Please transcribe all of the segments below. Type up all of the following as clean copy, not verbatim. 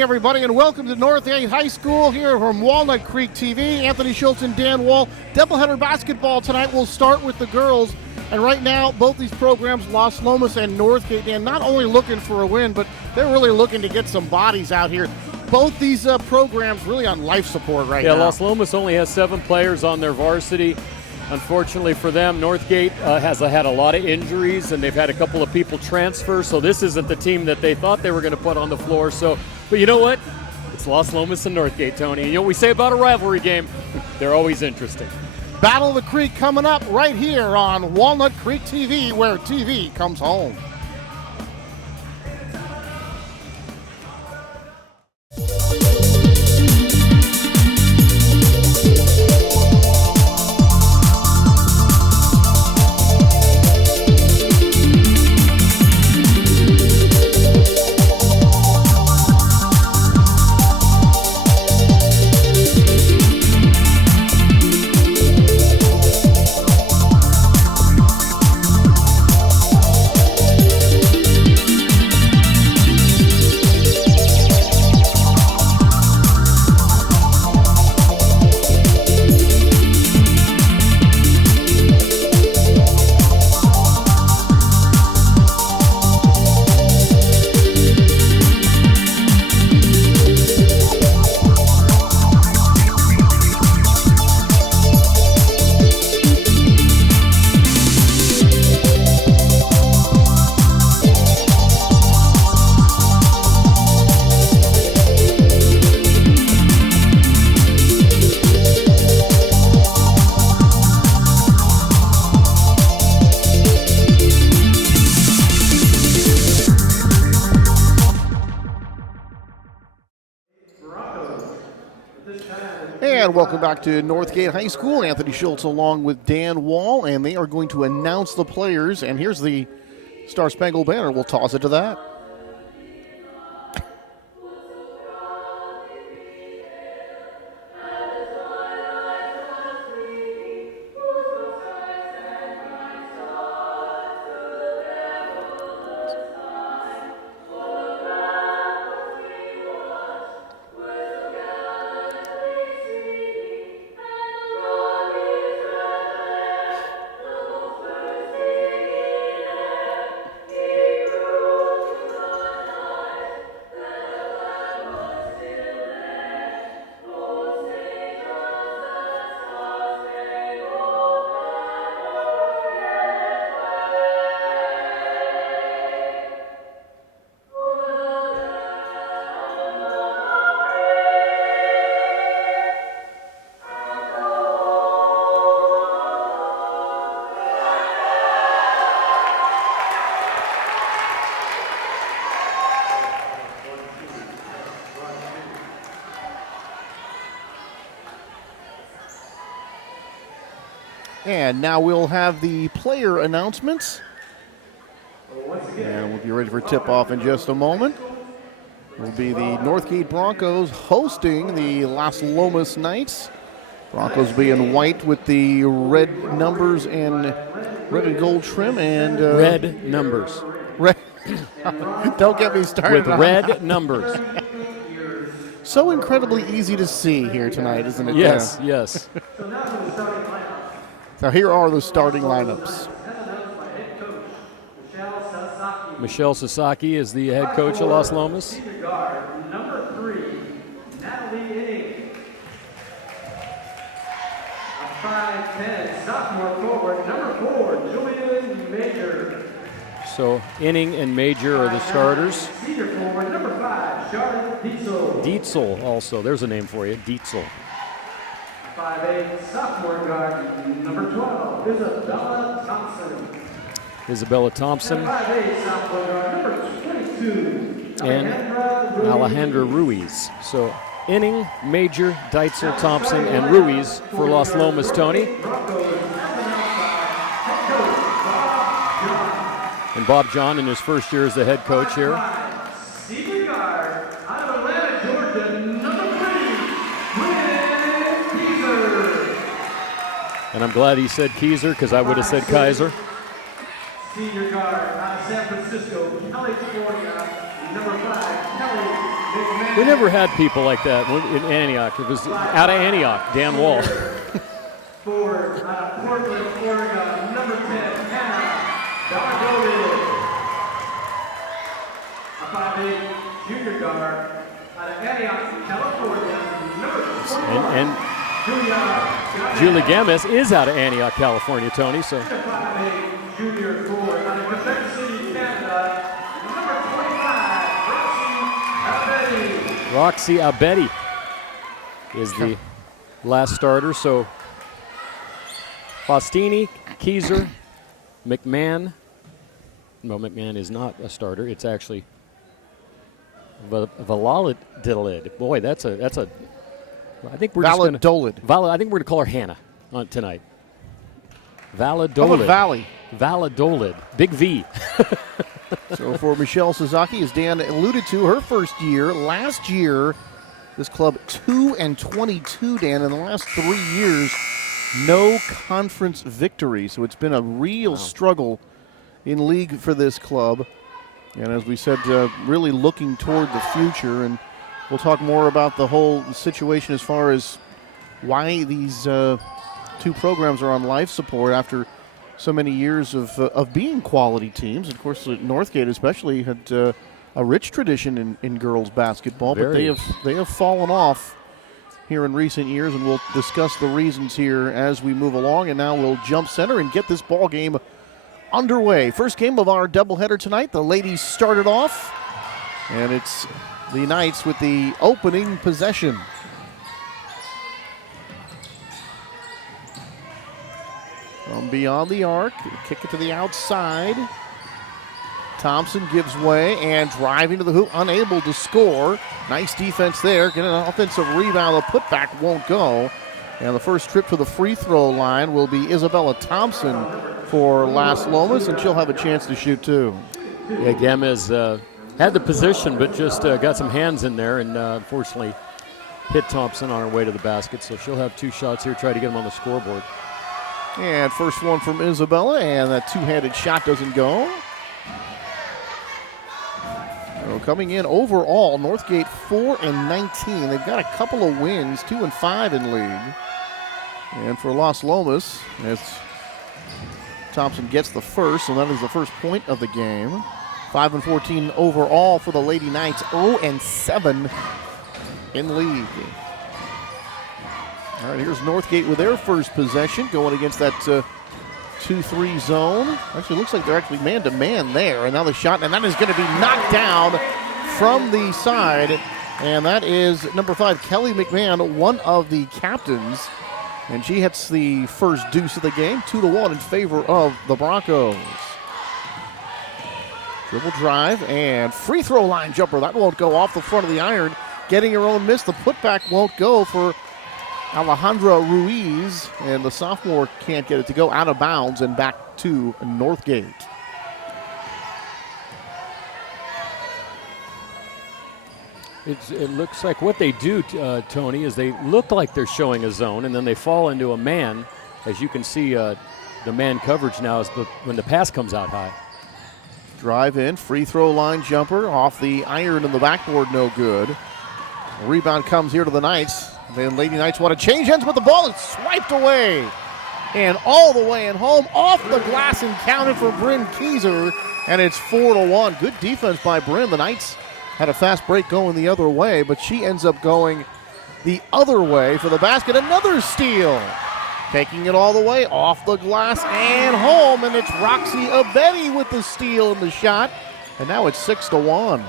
evening, everybody, and welcome to Northgate High School here from Walnut Creek TV. Anthony Schultz and Dan Wall. Doubleheader basketball tonight. We'll start with the girls. And right now, both these programs, Las Lomas and Northgate, Dan, not only looking for a win, but they're really looking to get some bodies out here. Both these programs really on life support right now. Yeah, Las Lomas only has 7 players on their varsity. Unfortunately for them, Northgate has had a lot of injuries, and they've had a couple of people transfer, so this isn't the team that they thought they were going to put on the floor. But you know what? It's Las Lomas and Northgate, Tony. You know what we say about a rivalry game? They're always interesting. Battle of the Creek coming up right here on Walnut Creek TV, where TV comes home. And welcome back to Northgate High School. Anthony Schultz along with Dan Wall, and they are going to announce the players. And here's the Star Spangled Banner. We'll toss it to that. And now we'll have the player announcements. And we'll be ready for tip-off in just a moment. It will be the Northgate Broncos hosting the Las Lomas Knights. Broncos will be in white with the red numbers and red and gold trim. And red numbers. Red. Don't get me started. With red numbers. So incredibly easy to see here tonight, isn't it? Yes, yes. Now here are the starting lineups. Michelle Sasaki is the head coach of Las Lomas. Number 3, Natalie 5'10", sophomore forward. Number 4, Julian Major. So Inning and Major are the starters. Senior forward, number 5, Charlotte Dietzel. Dietzel also. There's a name for you, Dietzel. 5'8", sophomore guard, number 12, Isabella Thompson. Isabella Thompson. 5'8", sophomore guard, number 22, and Alejandra Ruiz. So Inning, Major, Dietzel, Thompson, and Ruiz for Las Lomas, Tony. And Bob John in his first year as the head coach here. Senior guard, out of Atlanta, Georgia, number 3, Kaiser. And I'm glad he said Kaiser because I would have said Kaiser. Senior guard, out of San Francisco, California, number 5, Kelly We never had people like that in Antioch. It was out of Antioch, Dan Wall. For Portland, Oregon, number 10, Hannah Dargovic. A 5'8" junior guard out of Antioch, California, number 21. And Julie Gamis is out of Antioch, California, Tony. So. 5'8" junior forward out of Quebec City, Canada, number 25, Roxy Abedi is the last starter. So Faustini, Keyser, McMahon. No, McMahon is not a starter. It's actually Valadolid. Boy, that's a. I think we're Valadolid. I think we're gonna call her Hannah on tonight. Valadolid. How about Valley? Valadolid. Big V. So for Michelle Suzuki, as Dan alluded to, her first year. Last year, this club 2-22, Dan. In the last 3 years, no conference victory. So it's been a real struggle in league for this club. And as we said, really looking toward the future. And we'll talk more about the whole situation as far as why these two programs are on life support after so many years of being quality teams. Of course, Northgate especially had a rich tradition in girls basketball, but they have fallen off here in recent years, and we'll discuss the reasons here as we move along. And now we'll jump center and get this ball game underway. First game of our doubleheader tonight. The ladies started off, and it's the Knights with the opening possession. From beyond the arc, kick it to the outside. Thompson gives way and driving to the hoop, unable to score. Nice defense there. Get an offensive rebound. The putback won't go. And the first trip to the free throw line will be Isabella Thompson for Las Lomas, and she'll have a chance to shoot too. Yeah, Gamez had the position, but just got some hands in there, and unfortunately hit Thompson on her way to the basket. So she'll have 2 shots here, try to get them on the scoreboard. And first one from Isabella, and that two-handed shot doesn't go. So coming in overall, Northgate 4-19. They've got a couple of wins, 2-5 in league. And for Las Lomas, as Thompson gets the first, and that is the first point of the game. 5-14 overall for the Lady Knights, 0-7 in league. All right, here's Northgate with their first possession, going against that 2-3 zone. Actually, looks like they're actually man-to-man there. And now the shot, and that is going to be knocked down from the side. And that is number 5, Kelly McMahon, one of the captains. And she hits the first deuce of the game, 2-1 in favor of the Broncos. Dribble drive and free throw line jumper. That won't go off the front of the iron. Getting her own miss. The putback won't go for Alejandra Ruiz, and the sophomore can't get it to go out of bounds and back to Northgate. It looks like what they do, Tony, is they look like they're showing a zone, and then they fall into a man. As you can see, the man coverage now is when the pass comes out high. Drive in, free throw line jumper off the iron and the backboard, no good. Rebound comes here to the Knights. The Lady Knights want to change ends, but the ball is swiped away. And all the way and home, off the glass and counted for Bryn Keyser. And it's 4-1. Good defense by Bryn. The Knights had a fast break going the other way, but she ends up going the other way for the basket. Another steal. Taking it all the way off the glass and home. And it's Roxy Abedi with the steal and the shot. And now it's 6-1.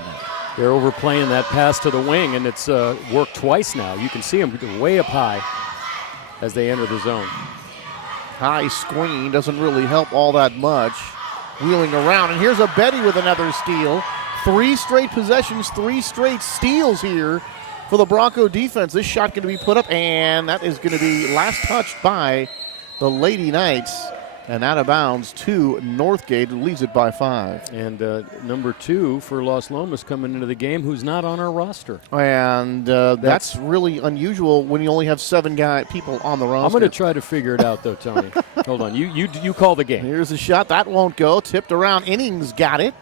They're overplaying that pass to the wing, and it's worked twice now. You can see them way up high as they enter the zone. High screen doesn't really help all that much. Wheeling around, and here's Abedi with another steal. 3 straight possessions, 3 straight steals here for the Bronco defense. This shot going to be put up, and that is going to be last touched by the Lady Knights. And out of bounds to Northgate, who leads it by 5. And number 2 for Las Lomas coming into the game, who's not on our roster. And that's really unusual when you only have 7 people on the roster. I'm going to try to figure it out, though, Tony. Hold on. You call the game. Here's a shot. That won't go. Tipped around. Innings got it.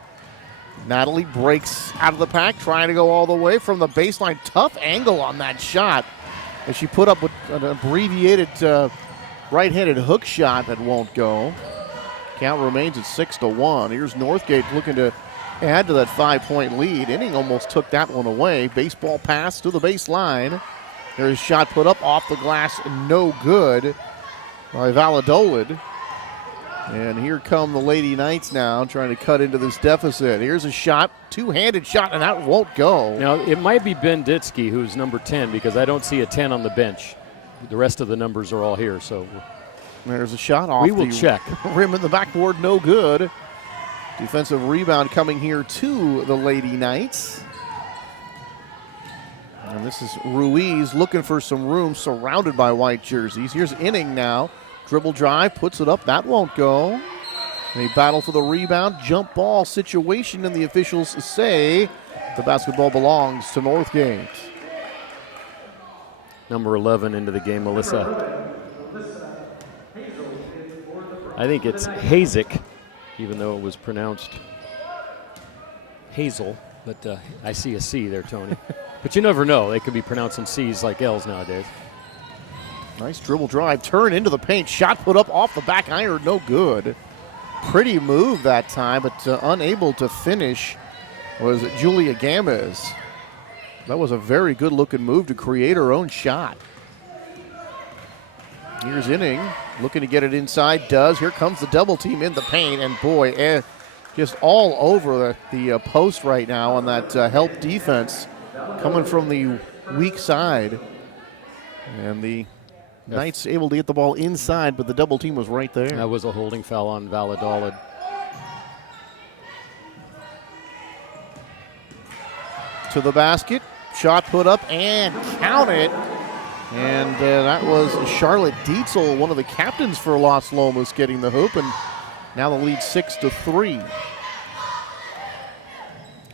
Natalie breaks out of the pack, trying to go all the way from the baseline. Tough angle on that shot as she put up with an abbreviated right-handed hook shot that won't go. Count remains at 6-1. Here's Northgate looking to add to that 5-point lead. Inning almost took that one away. Baseball pass to the baseline. There's a shot put up off the glass, no good by Valladolid. And here come the Lady Knights now trying to cut into this deficit. Here's a shot, two-handed shot, and that won't go. Now, it might be Ben Ditsky who's number 10 because I don't see a 10 on the bench. The rest of the numbers are all here, so there's a shot off. We will check. Rim in the backboard, no good. Defensive rebound coming here to the Lady Knights. And this is Ruiz looking for some room, surrounded by white jerseys. Here's Inning now. Dribble drive, puts it up. That won't go. They battle for the rebound. Jump ball situation, and the officials say the basketball belongs to Northgate. Number 11 into the game, Melissa. I think it's Hazik, even though it was pronounced Hazel. But I see a C there, Tony. But you never know. They could be pronouncing C's like L's nowadays. Nice dribble drive, turn into the paint. Shot put up off the back iron, no good. Pretty move that time, but unable to finish was Julia Gamez. That was a very good-looking move to create her own shot. Here's Inning, looking to get it inside, does. Here comes the double team in the paint, and boy, just all over the post right now on that help defense coming from the weak side. And the Knights able to get the ball inside, but the double team was right there. That was a holding foul on Valladolid. To the basket, shot put up and count it. And that was Charlotte Dietzel, one of the captains for Las Lomas, getting the hoop, and now the lead 6-3.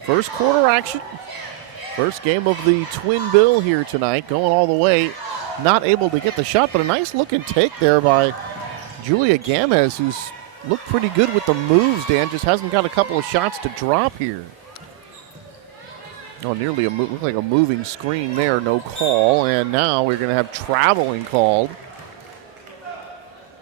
First quarter action. First game of the twin bill here tonight, going all the way. Not able to get the shot, but a nice looking take there by Julia Gamez, who's looked pretty good with the moves, Dan. Just hasn't got a couple of shots to drop here. Oh, nearly looked like a moving screen there, no call. And now we're going to have traveling called.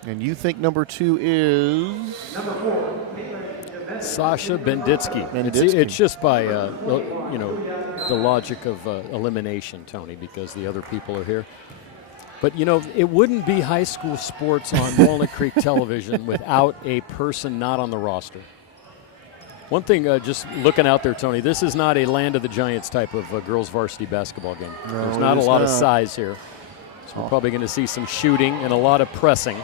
And you think number 2 is? Number 4. Sasha Benditsky. It's just by, the logic of elimination, Tony, because the other people are here. But, it wouldn't be high school sports on Walnut Creek television without a person not on the roster. One thing, just looking out there, Tony, this is not a Land of the Giants type of girls varsity basketball game. No, there's not a lot of size here. So we're probably going to see some shooting and a lot of pressing.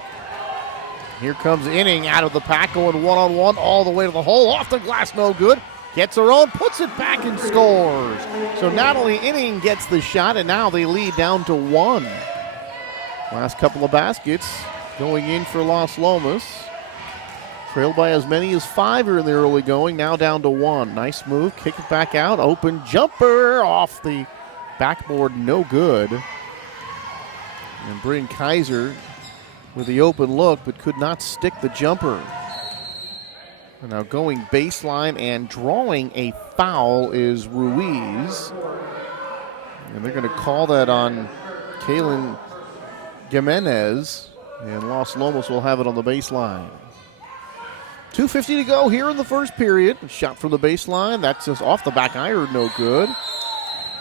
Here comes Inning out of the pack, going one-on-one all the way to the hole. Off the glass, no good. Gets her own, puts it back and scores. So Natalie Inning gets the shot, and now they lead down to 1. Last couple of baskets going in for Las Lomas. Trailed by as many as 5 in the early going, now down to 1. Nice move, kick it back out, open jumper off the backboard, no good. And Bryn Kaiser with the open look, but could not stick the jumper. And now going baseline and drawing a foul is Ruiz. And they're going to call that on Kaylin Jimenez, and Las Lomas will have it on the baseline. 2:50 to go here in the first period. Shot from the baseline. That's just off the back iron, no good.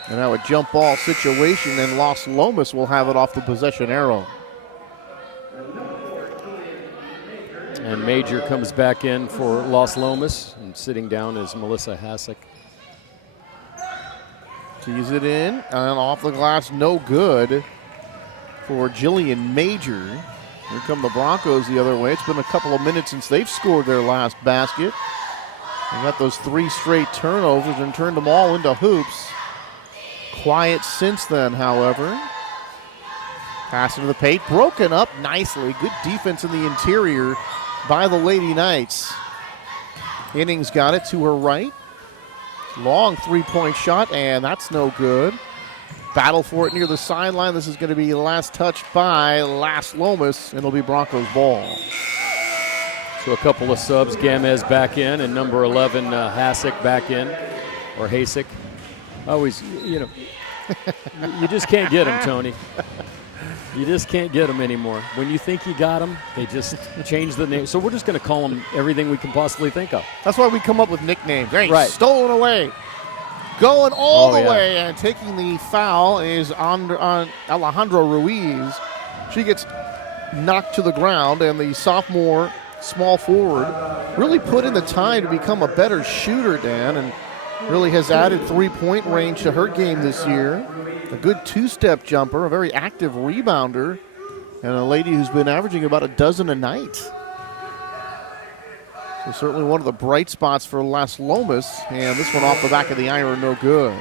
And now a jump ball situation, and Las Lomas will have it off the possession arrow. And Major comes back in for Las Lomas, and sitting down is Melissa Hasek. Tees it in, and off the glass, no good for Jillian Major. Here come the Broncos the other way. It's been a couple of minutes since they've scored their last basket. They got those 3 straight turnovers and turned them all into hoops. Quiet since then, however. Pass into the paint, broken up nicely. Good defense in the interior by the Lady Knights. Innings got it to her right. Long 3-point shot, and that's no good. Battle for it near the sideline. This is going to be the last touch by Las Lomas, and it'll be Broncos ball. So a couple of subs, Gamez back in, and number 11, Hasek back in, or Hasek. Always, you know, you just can't get them, Tony. You just can't get them anymore. When you think you got them, they just change the name. So we're just going to call them everything we can possibly think of. That's why we come up with nicknames. Hey, right. Stolen away. Going all the way and taking the foul is on Alejandra Ruiz. She gets knocked to the ground, and the sophomore small forward really put in the time to become a better shooter, Dan, and really has added three-point range to her game this year. A good two-step jumper, a very active rebounder, and a lady who's been averaging about a dozen a night. So certainly one of the bright spots for Las Lomas, and this one off the back of the iron, no good.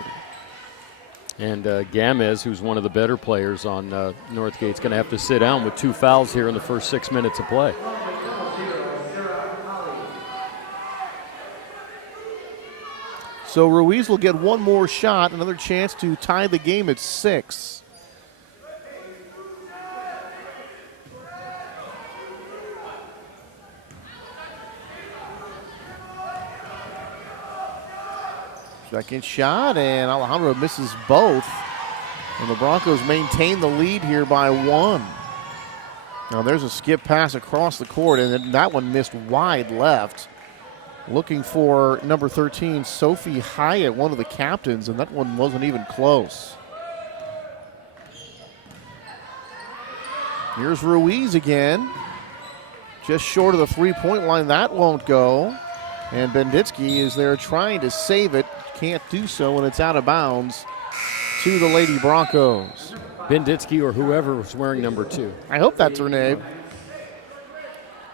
And Gamez, who's one of the better players on Northgate's going to have to sit down with 2 fouls here in the first 6 minutes of play. So Ruiz will get one more shot, another chance to tie the game at 6. Second shot, and Alejandra misses both. And the Broncos maintain the lead here by 1. Now there's a skip pass across the court, and then that one missed wide left. Looking for number 13, Sophie Hyatt, one of the captains, and that one wasn't even close. Here's Ruiz again. Just short of the three-point line. That won't go. And Benditsky is there trying to save it. Can't do so when it's out of bounds to the Lady Broncos. Benditsky or whoever was wearing number 2. I hope that's her name.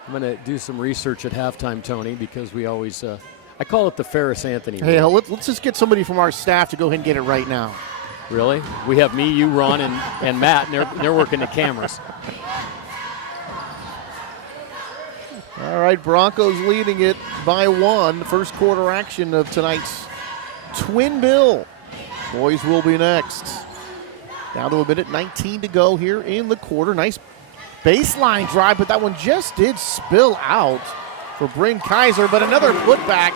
I'm going to do some research at halftime, Tony, because we always, I call it the Ferris Anthony. Hey, let's just get somebody from our staff to go ahead and get it right now. Really? We have me, you, Ron, and Matt, and they're working the cameras. All right, Broncos leading it by 1. First quarter action of tonight's Twin Bill. Boys will be next. Down to a minute 19 to go here in the quarter. Nice baseline drive, but that one just did spill out for Bryn Kaiser, but another putback,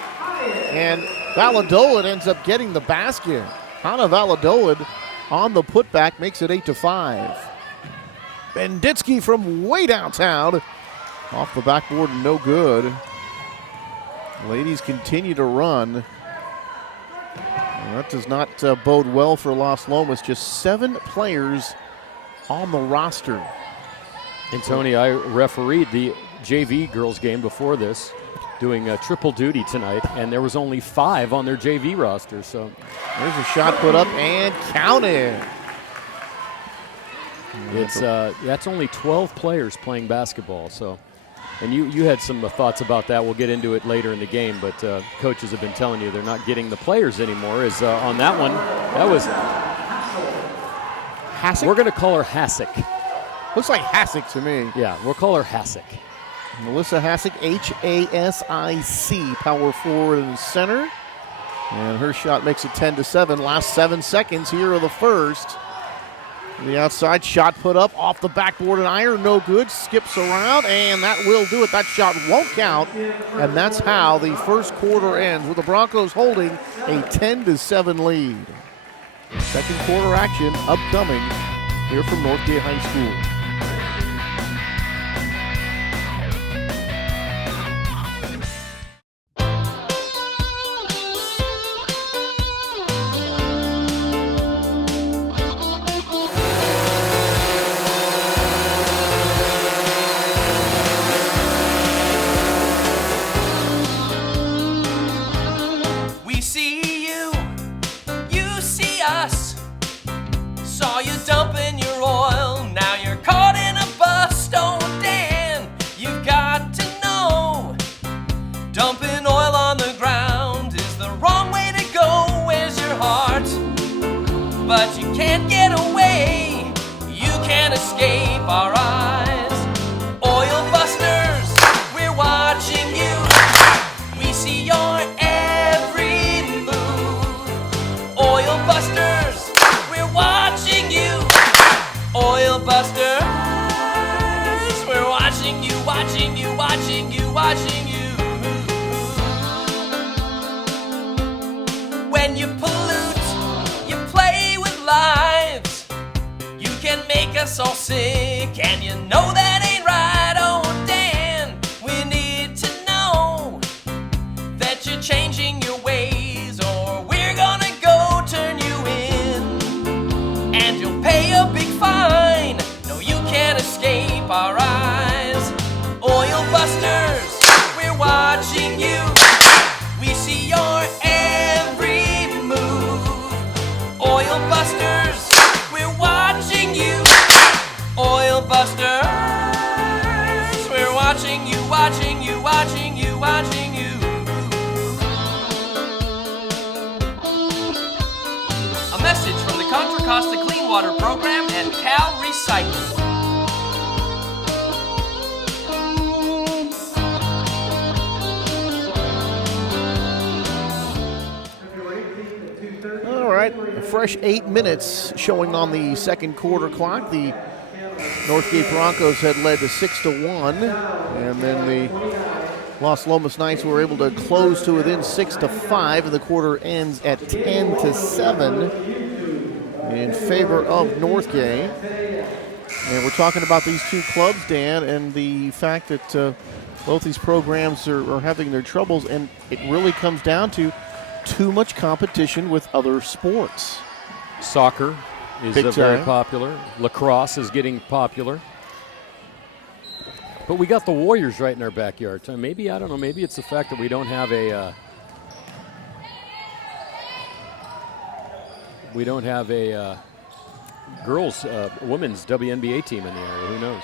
and Valladolid ends up getting the basket. Hannah Valladolid on the putback makes it 8-5. Benditsky from way downtown. Off the backboard, no good. Ladies continue to run. And that does not bode well for Las Lomas. Just 7 players on the roster. And Tony, I refereed the JV girls game before this, doing triple duty tonight, and there was only 5 on their JV roster. So there's a shot put up and counted. It's that's only 12 players playing basketball. So, and you had some thoughts about that. We'll get into it later in the game, but coaches have been telling you they're not getting the players anymore. Is on that one, that was Hasek? We're going to call her Hasek. Looks like Hasek to me. Yeah, we'll call her Hasek. Melissa Hasek, H-A-S-I-C, power forward and center. And her shot makes it 10-7. Last 7 seconds here of the first. The outside shot put up off the backboard and iron, no good. Skips around, and that will do it. That shot won't count. And that's how the first quarter ends, with the Broncos holding a 10-7 lead. Second quarter action upcoming here from Northgate High School. us all sick, and you know that ain't right. Oh, Dan, we need to know that you're changing your ways, or we're gonna go turn you in, and you'll pay a big fine. No, you can't escape our eyes. Oil busters, we're watching you. We see your every move. Oil busters, we're watching you. Oil busters, we're watching you, watching you, watching you, watching you. A message from the Contra Costa Clean Water Program and Cal Recycling. All right, a fresh 8 minutes showing on the second quarter clock. The Northgate Broncos had led to 6-1, and then the Las Lomas Knights were able to close to within 6-5, and the quarter ends at 10-7 in favor of Northgate. And we're talking about these two clubs, Dan, and the fact that both these programs are having their troubles, and it really comes down to too much competition with other sports. Soccer is very popular. Lacrosse is getting popular. But we got the Warriors right in our backyard. So maybe, I don't know, maybe it's the fact that we don't have a women's WNBA team in the area. Who knows?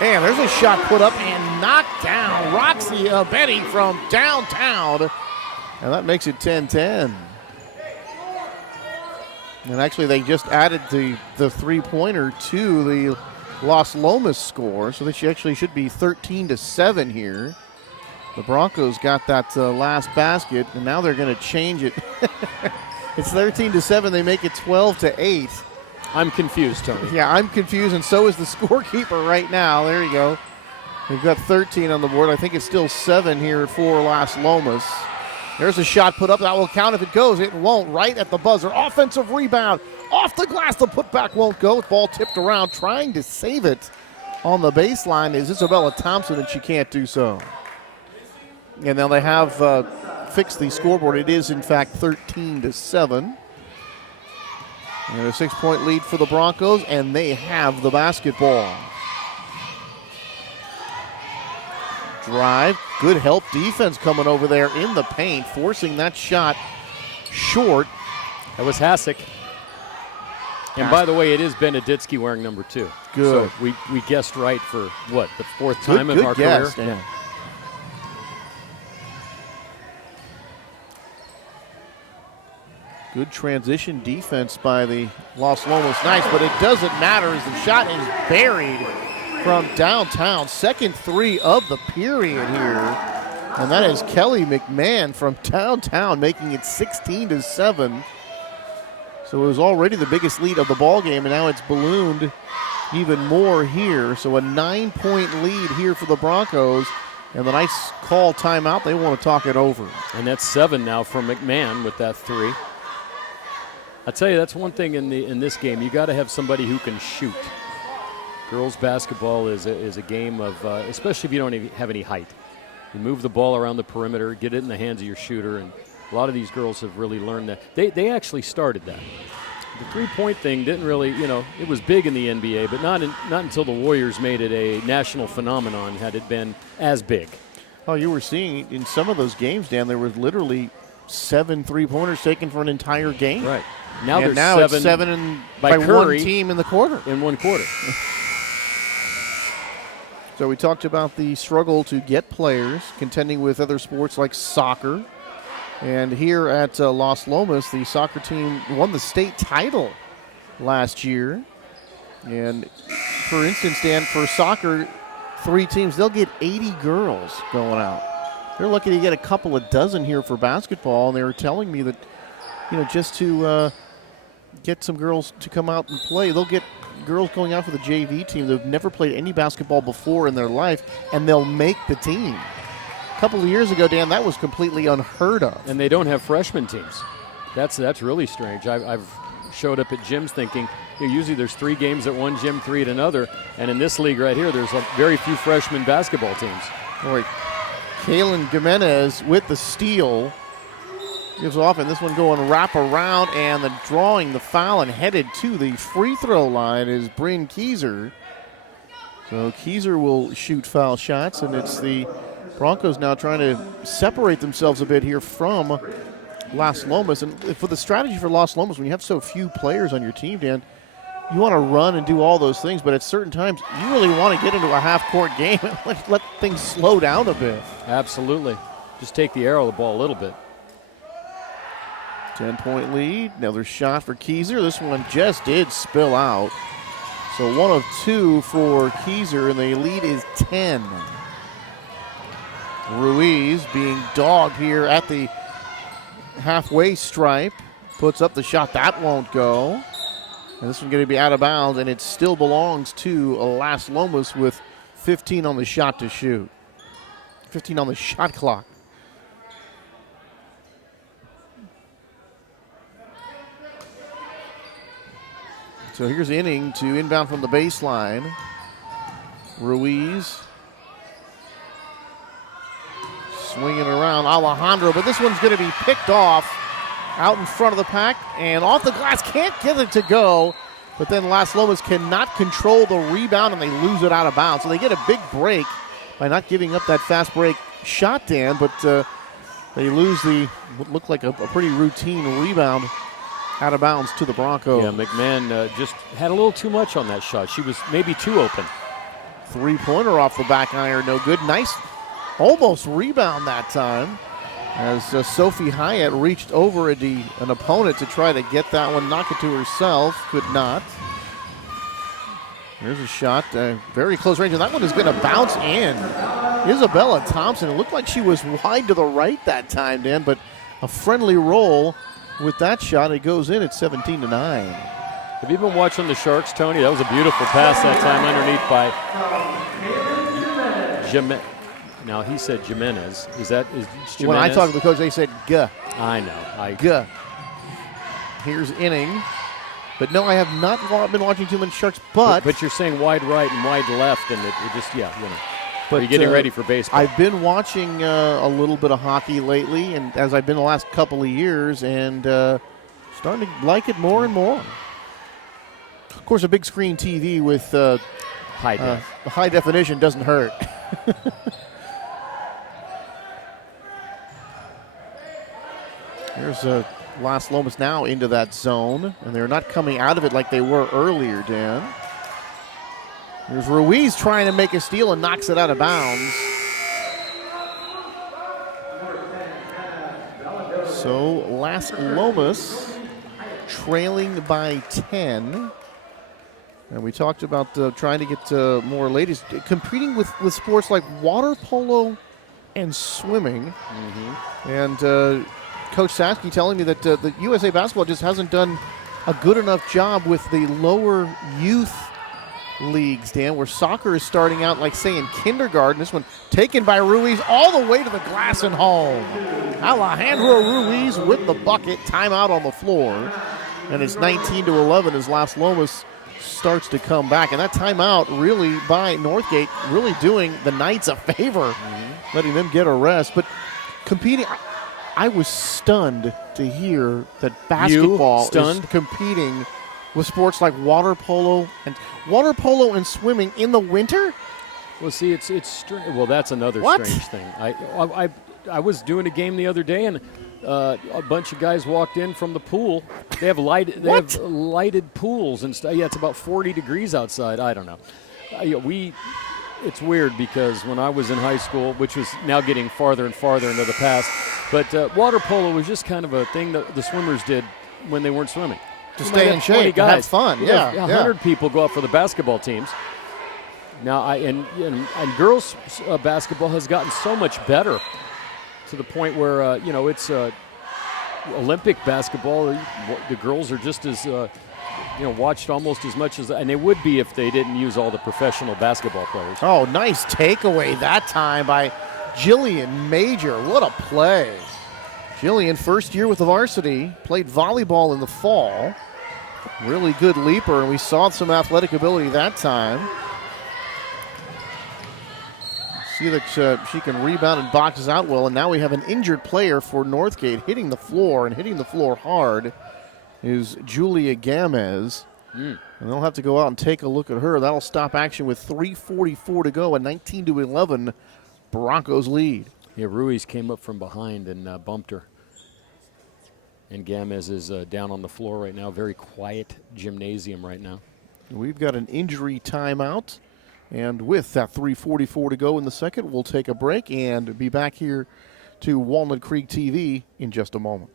And there's a shot put up and knocked down. Roxy Betty from downtown. And that makes it 10-10. And actually, they just added the three-pointer to the Las Lomas score, so this actually should be 13-7 here. The Broncos got that last basket, and now they're going to change it. It's 13-7. They make it 12-8. I'm confused, Tony. Yeah, I'm confused, and so is the scorekeeper right now. There you go. We've got 13 on the board. I think it's still 7 here for Las Lomas. There's a shot put up. That will count if it goes. It won't. Right at the buzzer. Offensive rebound. Off the glass. The putback won't go. Ball tipped around. Trying to save it on the baseline is Isabella Thompson, and she can't do so. And now they have fixed the scoreboard. It is, in fact, 13-7. And a 6-point lead for the Broncos, and they have the basketball. Drive. Good help defense coming over there in the paint, forcing that shot short. That was Hasek. And by the way, it is Benedictsky wearing number 2. Good. So we guessed right for, what, the 4th time in our guess, career? Dan. Good transition defense by the Las Lomas Knights, but it doesn't matter as the shot is buried from downtown. Second three of the period here. And that is Kelly McMahon from downtown, making it 16-7. So it was already the biggest lead of the ball game, and now it's ballooned even more here. So a 9-point lead here for the Broncos, and the Knights call timeout. They want to talk it over. And that's 7 now from McMahon with that 3. I tell you, that's one thing in this game. You got to have somebody who can shoot. Girls basketball is a game of, especially if you don't have any height. You move the ball around the perimeter, get it in the hands of your shooter, and a lot of these girls have really learned that. They actually started that. The three-point thing didn't really, it was big in the NBA, but not until the Warriors made it a national phenomenon had it been as big. Oh, you were seeing in some of those games, Dan, there was literally 7 three-pointers taken for an entire game. Right. Now and there's now 7 it's 7 by Curry one team in the quarter. in one quarter. So we talked about the struggle to get players, contending with other sports like soccer. And here at Las Lomas, the soccer team won the state title last year. And for instance, Dan, for soccer, 3 teams, they'll get 80 girls going out. They're lucky to get a couple of dozen here for basketball. And they were telling me that, just to get some girls to come out and play, they'll get girls going out for the JV team that have never played any basketball before in their life, and they'll make the team. A couple of years ago, Dan, that was completely unheard of. And they don't have freshman teams. That's really strange. I've showed up at gyms thinking, Usually there's 3 games at one gym, 3 at another. And in this league right here, there's very few freshman basketball teams. All right, Kalen Jimenez with the steal. Gives off, and this one going wrap around, and drawing the foul and headed to the free throw line is Bryn Keyser. So Keyser will shoot foul shots, and it's the Broncos now trying to separate themselves a bit here from Las Lomas. And for the strategy for Las Lomas, when you have so few players on your team, Dan, you want to run and do all those things, but at certain times, you really want to get into a half-court game and let things slow down a bit. Absolutely. Just take the arrow of the ball a little bit. 10-point lead. Another shot for Keyser. This one just did spill out. So 1 of 2 for Keyser, and the lead is 10. Ruiz being dogged here at the halfway stripe. Puts up the shot. That won't go. And this one's going to be out of bounds, and it still belongs to Las Lomas with 15 on the shot to shoot. 15 on the shot clock. So here's Inning to inbound from the baseline. Ruiz swinging around Alejandro, but this one's going to be picked off out in front of the pack and off the glass. Can't get it to go, but then Las Lomas cannot control the rebound and they lose it out of bounds. So they get a big break by not giving up that fast break shot, Dan, but they lose what looked like a pretty routine rebound out of bounds to the Broncos. Yeah, McMahon just had a little too much on that shot. She was maybe too open. 3-pointer off the back iron, no good. Nice, almost rebound that time as Sophie Hyatt reached over an opponent to try to get that one, knock it to herself, could not. There's a shot, very close range, and that one is going to bounce in. Isabella Thompson, it looked like she was wide to the right that time, Dan, but a friendly roll with that shot. It goes in at 17-9. Have you been watching the Sharks, Tony? That was a beautiful pass that time underneath by Jimenez. Now he said Jimenez. Is Jimenez? When I talked to the coach, they said Guh. I know. Guh. Here's Inning. But no, I have not been watching too many Sharks, but you're saying wide right and wide left, and it just, But you're getting ready for baseball. I've been watching a little bit of hockey lately, and as I've been the last couple of years, and starting to like it more and more. Of course, a big screen TV with high definition doesn't hurt. Here's Las Lomas now into that zone, and they're not coming out of it like they were earlier, Dan. There's Ruiz trying to make a steal and knocks it out of bounds. So Las Lomas trailing by 10. And we talked about trying to get more ladies competing with sports like water polo and swimming. Mm-hmm. And Coach Saski telling me that the USA Basketball just hasn't done a good enough job with the lower youth leagues, Dan, where soccer is starting out like, say, in kindergarten. This one taken by Ruiz all the way to the glass and home. Alejandro Ruiz with the bucket. Timeout on the floor. And it's 19-11 as Las Lomas starts to come back. And that timeout really by Northgate really doing the Knights a favor, letting them get a rest. But competing, I was stunned to hear that basketball is competing with sports like water polo and swimming in the winter. Well, see, it's strange. Well, that's another strange thing. I was doing a game the other day, and a bunch of guys walked in from the pool. They have lighted pools and stuff. Yeah, it's about 40 degrees outside. I don't know. It's weird because when I was in high school, which was now getting farther and farther into the past, but water polo was just kind of a thing that the swimmers did when they weren't swimming. To stay in shape, to have fun. Yeah, 100 people go out for the basketball teams. Now, and girls basketball has gotten so much better to the point where it's Olympic basketball. The girls are just as watched almost as much as, and they would be if they didn't use all the professional basketball players. Oh, nice takeaway that time by Jillian Major. What a play. Jillian, first year with the varsity, played volleyball in the fall. Really good leaper, and we saw some athletic ability that time. See that she can rebound and boxes out well, and now we have an injured player for Northgate hitting the floor, and hitting the floor hard is Julia Gamez. And they'll have to go out and take a look at her. That'll stop action with 3:44 to go, a 19-11 Broncos lead. Yeah, Ruiz came up from behind and bumped her. And Gamez is down on the floor right now. Very quiet gymnasium right now. We've got an injury timeout. And with that 3:44 to go in the second, we'll take a break and be back here to Walnut Creek TV in just a moment.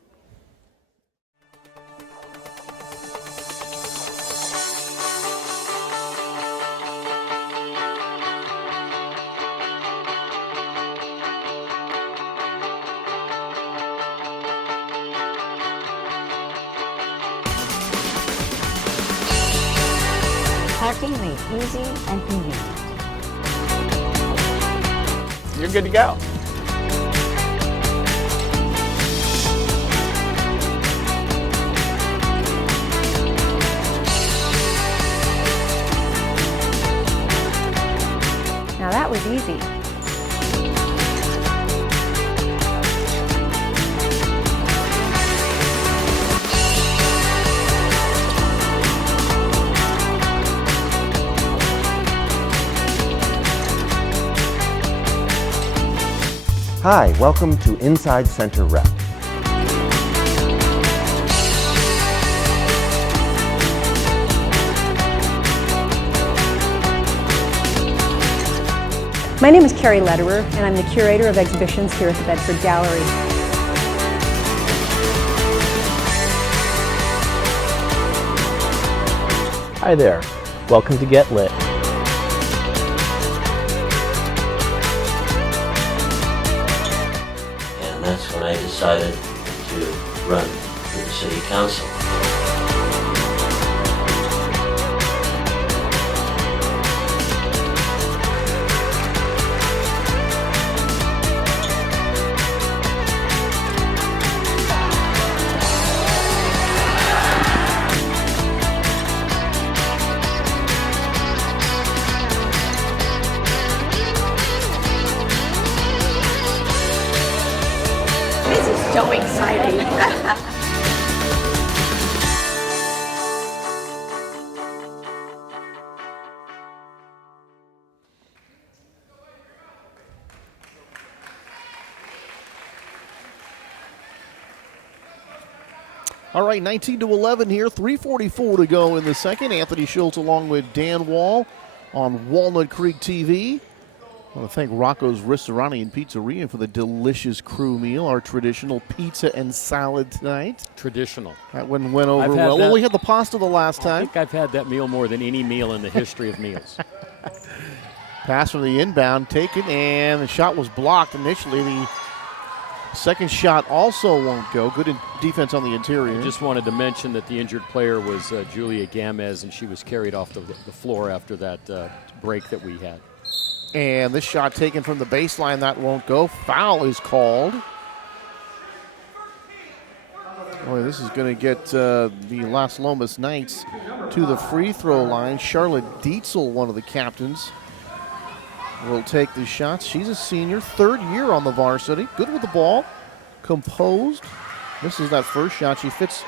Parking made easy and convenient. You're good to go. Now that was easy. Hi, welcome to Inside Center Rep. My name is Carrie Lederer, and I'm the curator of exhibitions here at the Bedford Gallery. Hi there. Welcome to Get Lit. And that's when I decided to run for the city council. This is so exciting. All right, 19-11 here, 3:44 to go in the second. Anthony Schultz along with Dan Wall on Walnut Creek TV. I want to thank Rocco's Ristorani and Pizzeria for the delicious crew meal, our traditional pizza and salad tonight. Traditional. That one went over I've had well. that. Well, we had the pasta the last I time. think I've had that meal more than any meal in the history of meals. Pass from the inbound, taken, and the shot was blocked initially. The second shot also won't go. Good defense on the interior. I just wanted to mention that the injured player was Julia Gamez, and she was carried off the floor after that break that we had. And this shot taken from the baseline, that won't go. Foul is called. Boy, this is going to get the Las Lomas Knights to the free throw line. Charlotte Dietzel, one of the captains, will take the shots. She's a senior, third year on the varsity. Good with the ball, composed. This is that first shot. She fits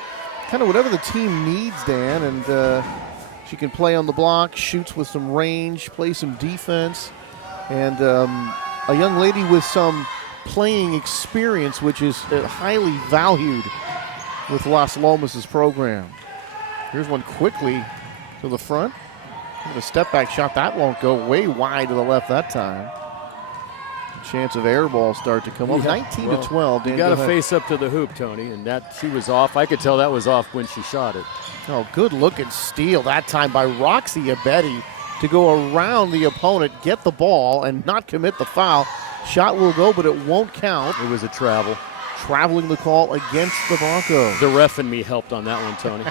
kind of whatever the team needs, Dan, and she can play on the block, shoots with some range, play some defense. And a young lady with some playing experience, which is highly valued with Las Lomas' program. Here's one quickly to the front. A step back shot, that won't go, way wide to the left that time. Chance of air ball start to come up. 19-12. You got to face up to the hoop, Tony, and that she was off. I could tell that was off when she shot it. Oh, good looking steal that time by Roxy Abedi to go around the opponent, get the ball, and not commit the foul. Shot will go, but it won't count. It was a travel. Traveling the call against the Broncos. The ref and me helped on that one, Tony.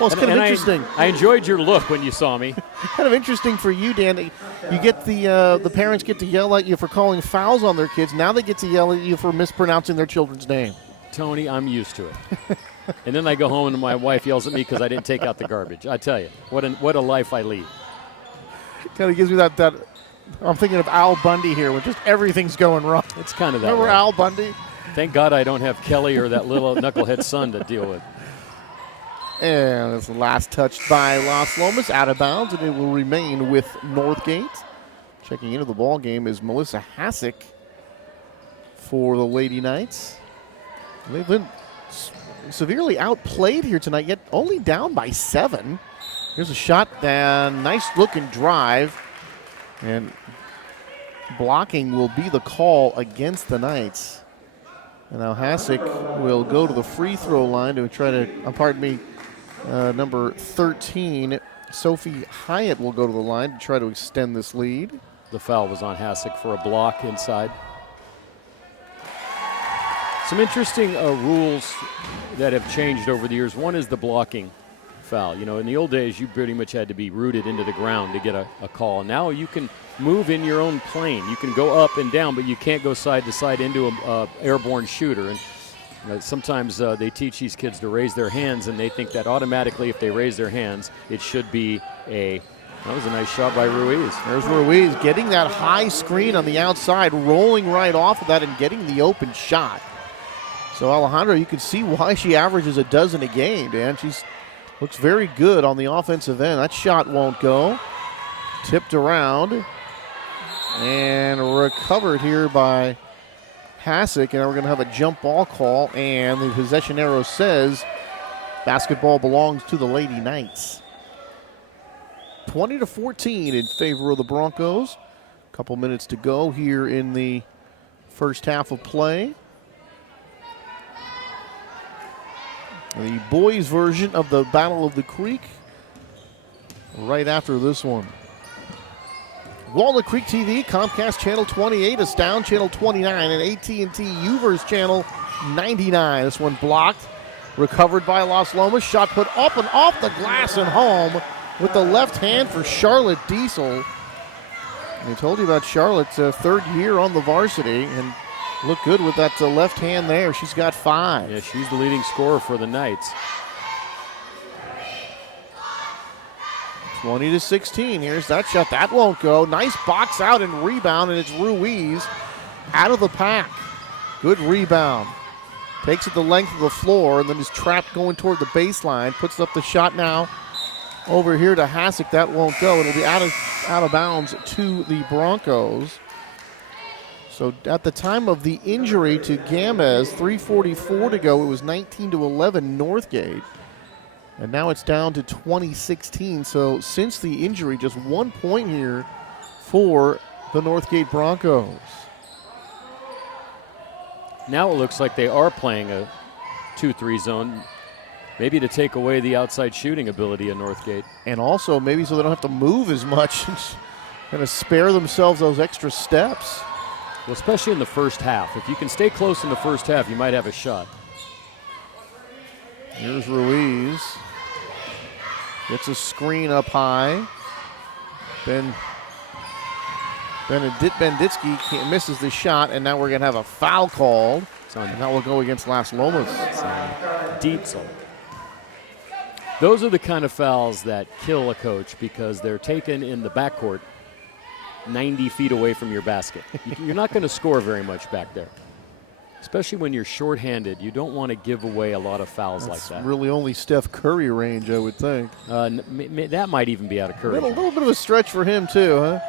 Well, it's kind of interesting. I enjoyed your look when you saw me. Kind of interesting for you, Dan. You get the parents get to yell at you for calling fouls on their kids. Now they get to yell at you for mispronouncing their children's name. Tony, I'm used to it. And then I go home and my wife yells at me because I didn't take out the garbage. I tell you, what a life I lead. Kind of gives me that I'm thinking of Al Bundy here when just everything's going wrong. It's kind of that Remember way. Al Bundy? Thank God I don't have Kelly or that little knucklehead son to deal with. And it's the last touch by Las Lomas, out of bounds, and it will remain with Northgate. Checking into the ball game is Melissa Hassick for the Lady Knights. They've been severely outplayed here tonight, yet only down by 7. Here's a shot, and nice looking drive. And blocking will be the call against the Knights. And now Hassick will go to the free throw line to try to, number 13, Sophie Hyatt will go to the line to try to extend this lead. The foul was on Hassick for a block inside. Some interesting rules that have changed over the years. One is the blocking foul. You know, in the old days, you pretty much had to be rooted into the ground to get a call. Now you can move in your own plane. You can go up and down, but you can't go side to side into a airborne shooter. And sometimes they teach these kids to raise their hands, and they think that automatically if they raise their hands, it should be that was a nice shot by Ruiz. There's Ruiz getting that high screen on the outside, rolling right off of that and getting the open shot. So Alejandro, you can see why she averages a dozen a game, Dan. She looks very good on the offensive end. That shot won't go. Tipped around and recovered here by Hassick, and we're going to have a jump ball call, and the possession arrow says basketball belongs to the Lady Knights. 20-14 in favor of the Broncos. A couple minutes to go here in the first half of play. The boys' version of the Battle of the Creek right after this one. Walnut Creek TV, Comcast Channel 28, Astound Channel 29, and AT&T UVerse Channel 99. This one blocked, recovered by Las Lomas. Shot put up and off the glass and home with the left hand for Charlotte Diesel. I told you about Charlotte's third year on the varsity, and looked good with that left hand there. She's got 5. Yeah, she's the leading scorer for the Knights. 20-16. Here's that shot. That won't go. Nice box out and rebound, and it's Ruiz out of the pack. Good rebound. Takes it the length of the floor, and then is trapped going toward the baseline. Puts up the shot now over here to Hassick. That won't go. It'll be out of bounds to the Broncos. So at the time of the injury to Gamez, 3:44 to go, it was 19-11 Northgate. And now it's down to 20-16. So since the injury, just 1 point here for the Northgate Broncos. Now it looks like they are playing a 2-3 zone, maybe to take away the outside shooting ability of Northgate. And also maybe so they don't have to move as much and kind of spare themselves those extra steps. Well, especially in the first half. If you can stay close in the first half, you might have a shot. Here's Ruiz. Gets a screen up high. Benditsky misses the shot, and now we're going to have a foul called. And that will go against Las Lomas. Dietzel. Those are the kind of fouls that kill a coach because they're taken in the backcourt 90 feet away from your basket. You're not going to score very much back there. Especially when you're shorthanded, you don't want to give away a lot of fouls like that. Really only Steph Curry range, I would think. That might even be out of Curry. A little bit of a stretch for him, too, huh?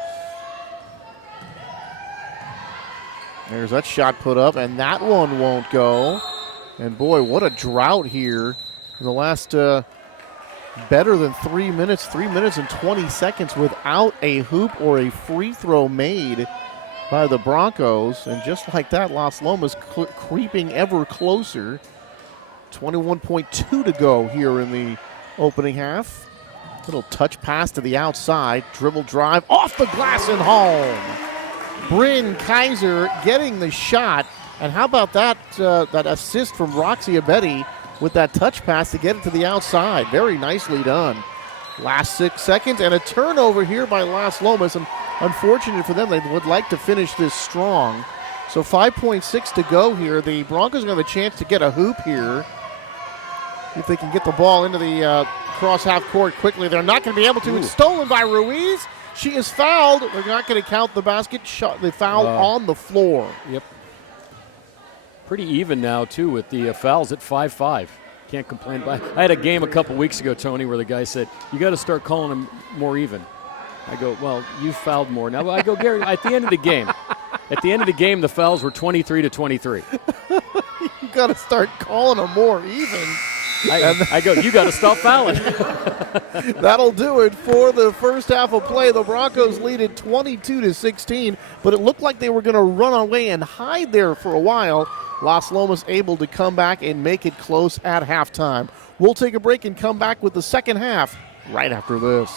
There's that shot put up, and that one won't go. And, boy, what a drought here in the last better than 3 minutes, 3 minutes and 20 seconds without a hoop or a free throw made by the Broncos. And just like that, Las Lomas creeping ever closer. 21.2 to go here in the opening half. Little touch pass to the outside. Dribble drive off the glass and home. Bryn Kaiser getting the shot. And how about that that assist from Roxy Abedi with that touch pass to get it to the outside. Very nicely done. Last 6 seconds and a turnover here by Las Lomas. And unfortunate for them, they would like to finish this strong. So 5.6 to go here. The Broncos are going to have a chance to get a hoop here. If they can get the ball into the cross half court quickly, they're not going to be able to. It's stolen by Ruiz. She is fouled. They're not going to count the basket shot. The foul on the floor. Yep. Pretty even now, too, with the fouls at 5-5. Can't complain about it. I had a game a couple weeks ago, Tony, where the guy said, you got to start calling them more even. I go, well, you fouled more. Now I go, Gary, at the end of the game, the fouls were 23-23. You got to start calling them more even. I go, you got to stop fouling. That'll do it for the first half of play. The Broncos lead it 22-16, but it looked like they were going to run away and hide there for a while. Las Lomas able to come back and make it close at halftime. We'll take a break and come back with the second half right after this.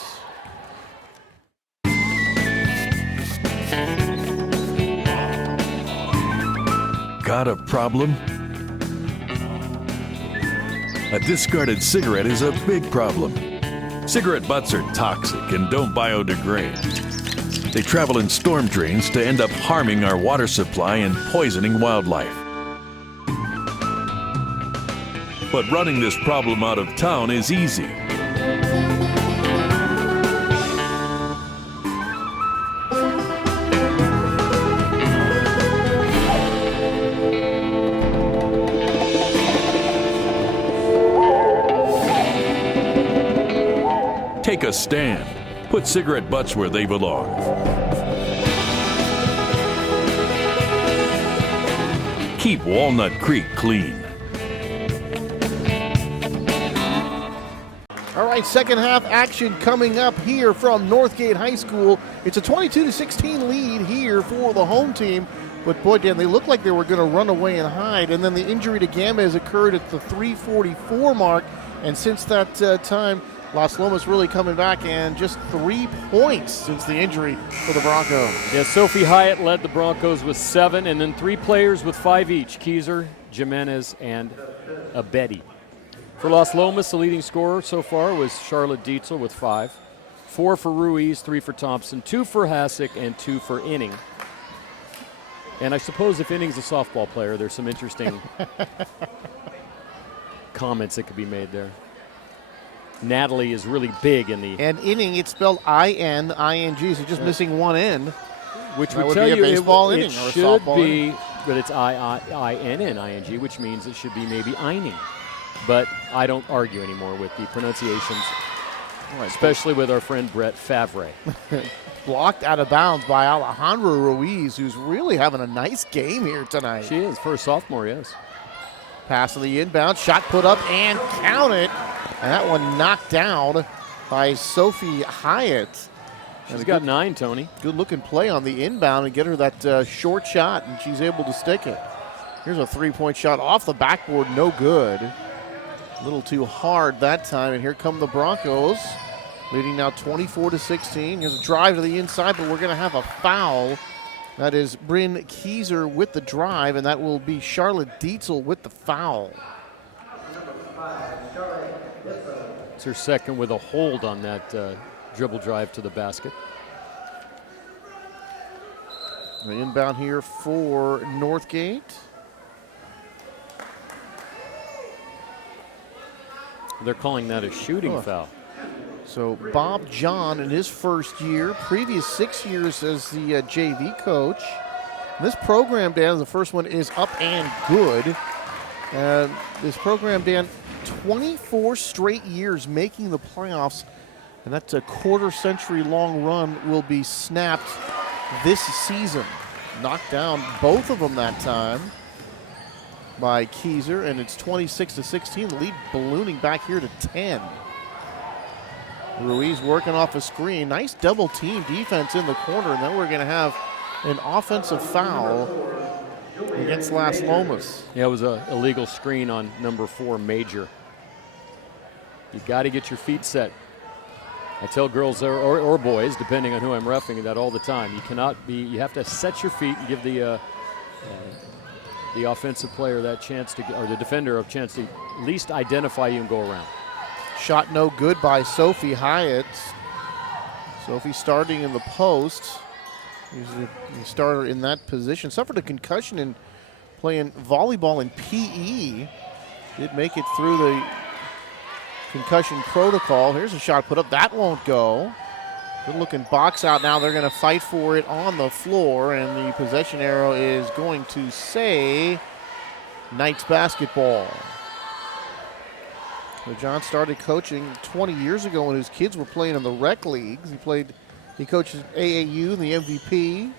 Got a problem? A discarded cigarette is a big problem. Cigarette butts are toxic and don't biodegrade. They travel in storm drains to end up harming our water supply and poisoning wildlife. But running this problem out of town is easy. Take a stand. Put cigarette butts where they belong. Keep Walnut Creek clean. All right, second half action coming up here from Northgate High School. It's a 22-16 lead here for the home team. But boy, Dan, they looked like they were going to run away and hide. And then the injury to Gamba has occurred at the 3:44 mark. And since that time, Las Lomas really coming back, and just 3 points since the injury for the Broncos. Yeah, Sophie Hyatt led the Broncos with 7, and then 3 players with 5 each, Keyser, Jimenez, and Abedi. For Las Lomas, the leading scorer so far was Charlotte Dietzel with 5. 4 for Ruiz, 3 for Thompson, 2 for Hasek, and 2 for Inning. And I suppose if Inning's a softball player, there's some interesting comments that could be made there. Natalie is really big in the... And Inning, it's spelled I-N-I-N-G, so just missing one N. Which would tell be a you baseball it inning or a should softball be, inning. but it's I-N-N-I-N-G, which means it should be maybe Eining. But I don't argue anymore with the pronunciations, especially with our friend Brett Favre. Blocked out of bounds by Alejandra Ruiz, who's really having a nice game here tonight. She is, for a sophomore, yes. Pass to the inbound, shot put up and count it. And that one knocked down by Sophie Hyatt. She's got 9, Tony. Good looking play on the inbound and get her that short shot, and she's able to stick it. Here's a 3-point shot off the backboard, no good. A little too hard that time, and here come the Broncos, leading now 24-16. Here's a drive to the inside, but we're going to have a foul. That is Bryn Keyser with the drive, and that will be Charlotte Dietzel with the foul. It's her second with a hold on that dribble drive to the basket. The inbound here for Northgate. They're calling that a shooting foul. So Bob John in his first year, previous 6 years as the JV coach. And this program, Dan, the first one is up and good. This program, Dan, 24 straight years making the playoffs, and that's a quarter-century long run will be snapped this season. Knocked down both of them that time by Keyser, and it's 26-16. The lead ballooning back here to 10. Ruiz working off a screen. Nice double team defense in the corner, and then we're going to have an offensive foul against Las Lomas. Yeah, it was an illegal screen on number 4, Major. You got to get your feet set. I tell girls or boys, depending on who I'm roughing, that all the time. You cannot be. You have to set your feet and give the offensive player that chance to, or the defender a chance to at least identify you and go around. Shot no good by Sophie Hyatt. Sophie starting in the post. Usually the starter in that position. Suffered a concussion in playing volleyball in PE. Did make it through the concussion protocol. Here's a shot put up. That won't go. Good-looking box out now. They're going to fight for it on the floor, and the possession arrow is going to say Knights basketball. So John started coaching 20 years ago when his kids were playing in the rec leagues. He coached AAU, the MVP.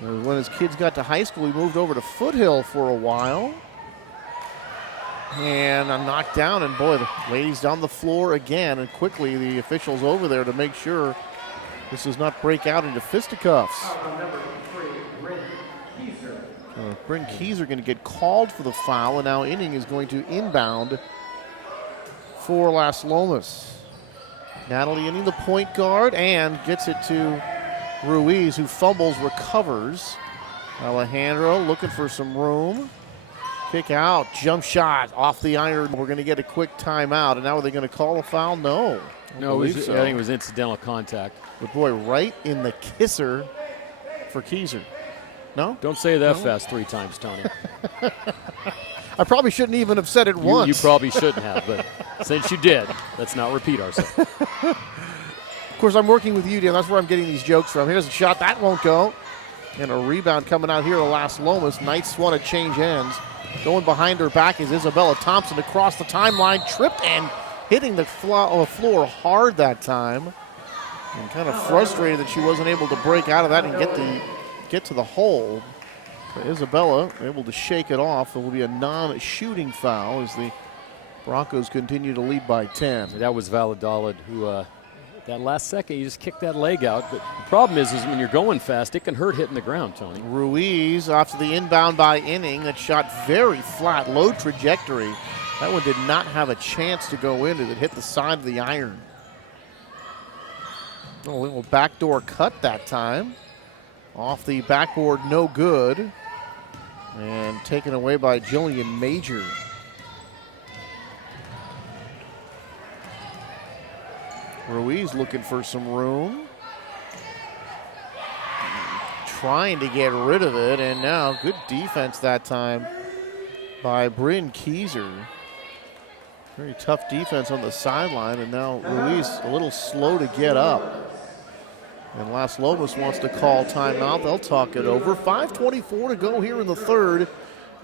When his kids got to high school, he moved over to Foothill for a while. And a knockdown, and boy, the ladies down the floor again, and quickly the officials over there to make sure this does not break out into fisticuffs. Bryn Keyser going to get called for the foul, and now Inning is going to inbound for Las Lomas. Natalie Inning, the point guard, and gets it to Ruiz, who fumbles, recovers. Alejandro looking for some room. Kick out, jump shot off the iron. We're going to get a quick timeout, and now are they going to call a foul? No. I think it was incidental contact. But boy, right in the kisser for Keyser. No? Don't say that fast 3 times, Tony. I probably shouldn't even have said it once. You probably shouldn't have, but since you did, let's not repeat ourselves. Of course, I'm working with you, Dan. That's where I'm getting these jokes from. Here's a shot. That won't go. And a rebound coming out here to Las Lomas. Knights want to change ends. Going behind her back is Isabella Thompson across the timeline. Tripped and hitting the floor hard that time. And kind of frustrated that she wasn't able to break out of that and get to the hole. But Isabella able to shake it off. There will be a non-shooting foul as the Broncos continue to lead by 10. That was Valladolid who, that last second, you just kicked that leg out. But the problem is when you're going fast, it can hurt hitting the ground, Tony. Ruiz off to the inbound by Inning. That shot very flat, low trajectory. That one did not have a chance to go in as it hit the side of the iron. A little backdoor cut that time. Off the backboard, no good. And taken away by Jillian Major. Ruiz looking for some room. Trying to get rid of it, and now good defense that time by Bryn Keyser. Very tough defense on the sideline, and now Ruiz a little slow to get up. And Las Lomas wants to call timeout. They'll talk it over. 5:24 to go here in the third.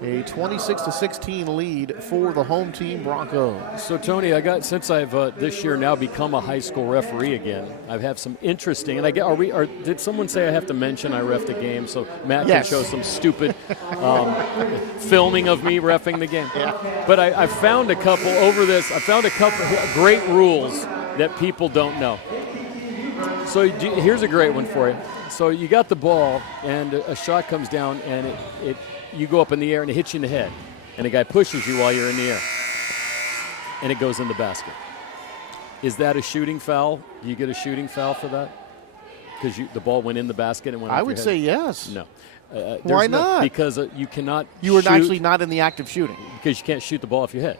A 26-16 lead for the home team Broncos. So Tony, since I've this year now become a high school referee again, I've had some interesting. And did someone say I have to mention I reffed a game so Matt can show some stupid filming of me reffing the game? Yeah. But I found a couple over this. I found a couple great rules that people don't know. So here's a great one for you. So you got the ball and a shot comes down and you go up in the air and it hits you in the head. And a guy pushes you while you're in the air. And it goes in the basket. Is that a shooting foul? Do you get a shooting foul for that? Because the ball went in the basket and went I off would your say head? yes. No. Why not? Because you cannot You were shoot actually not in the act of shooting. because you can't shoot the ball off your head.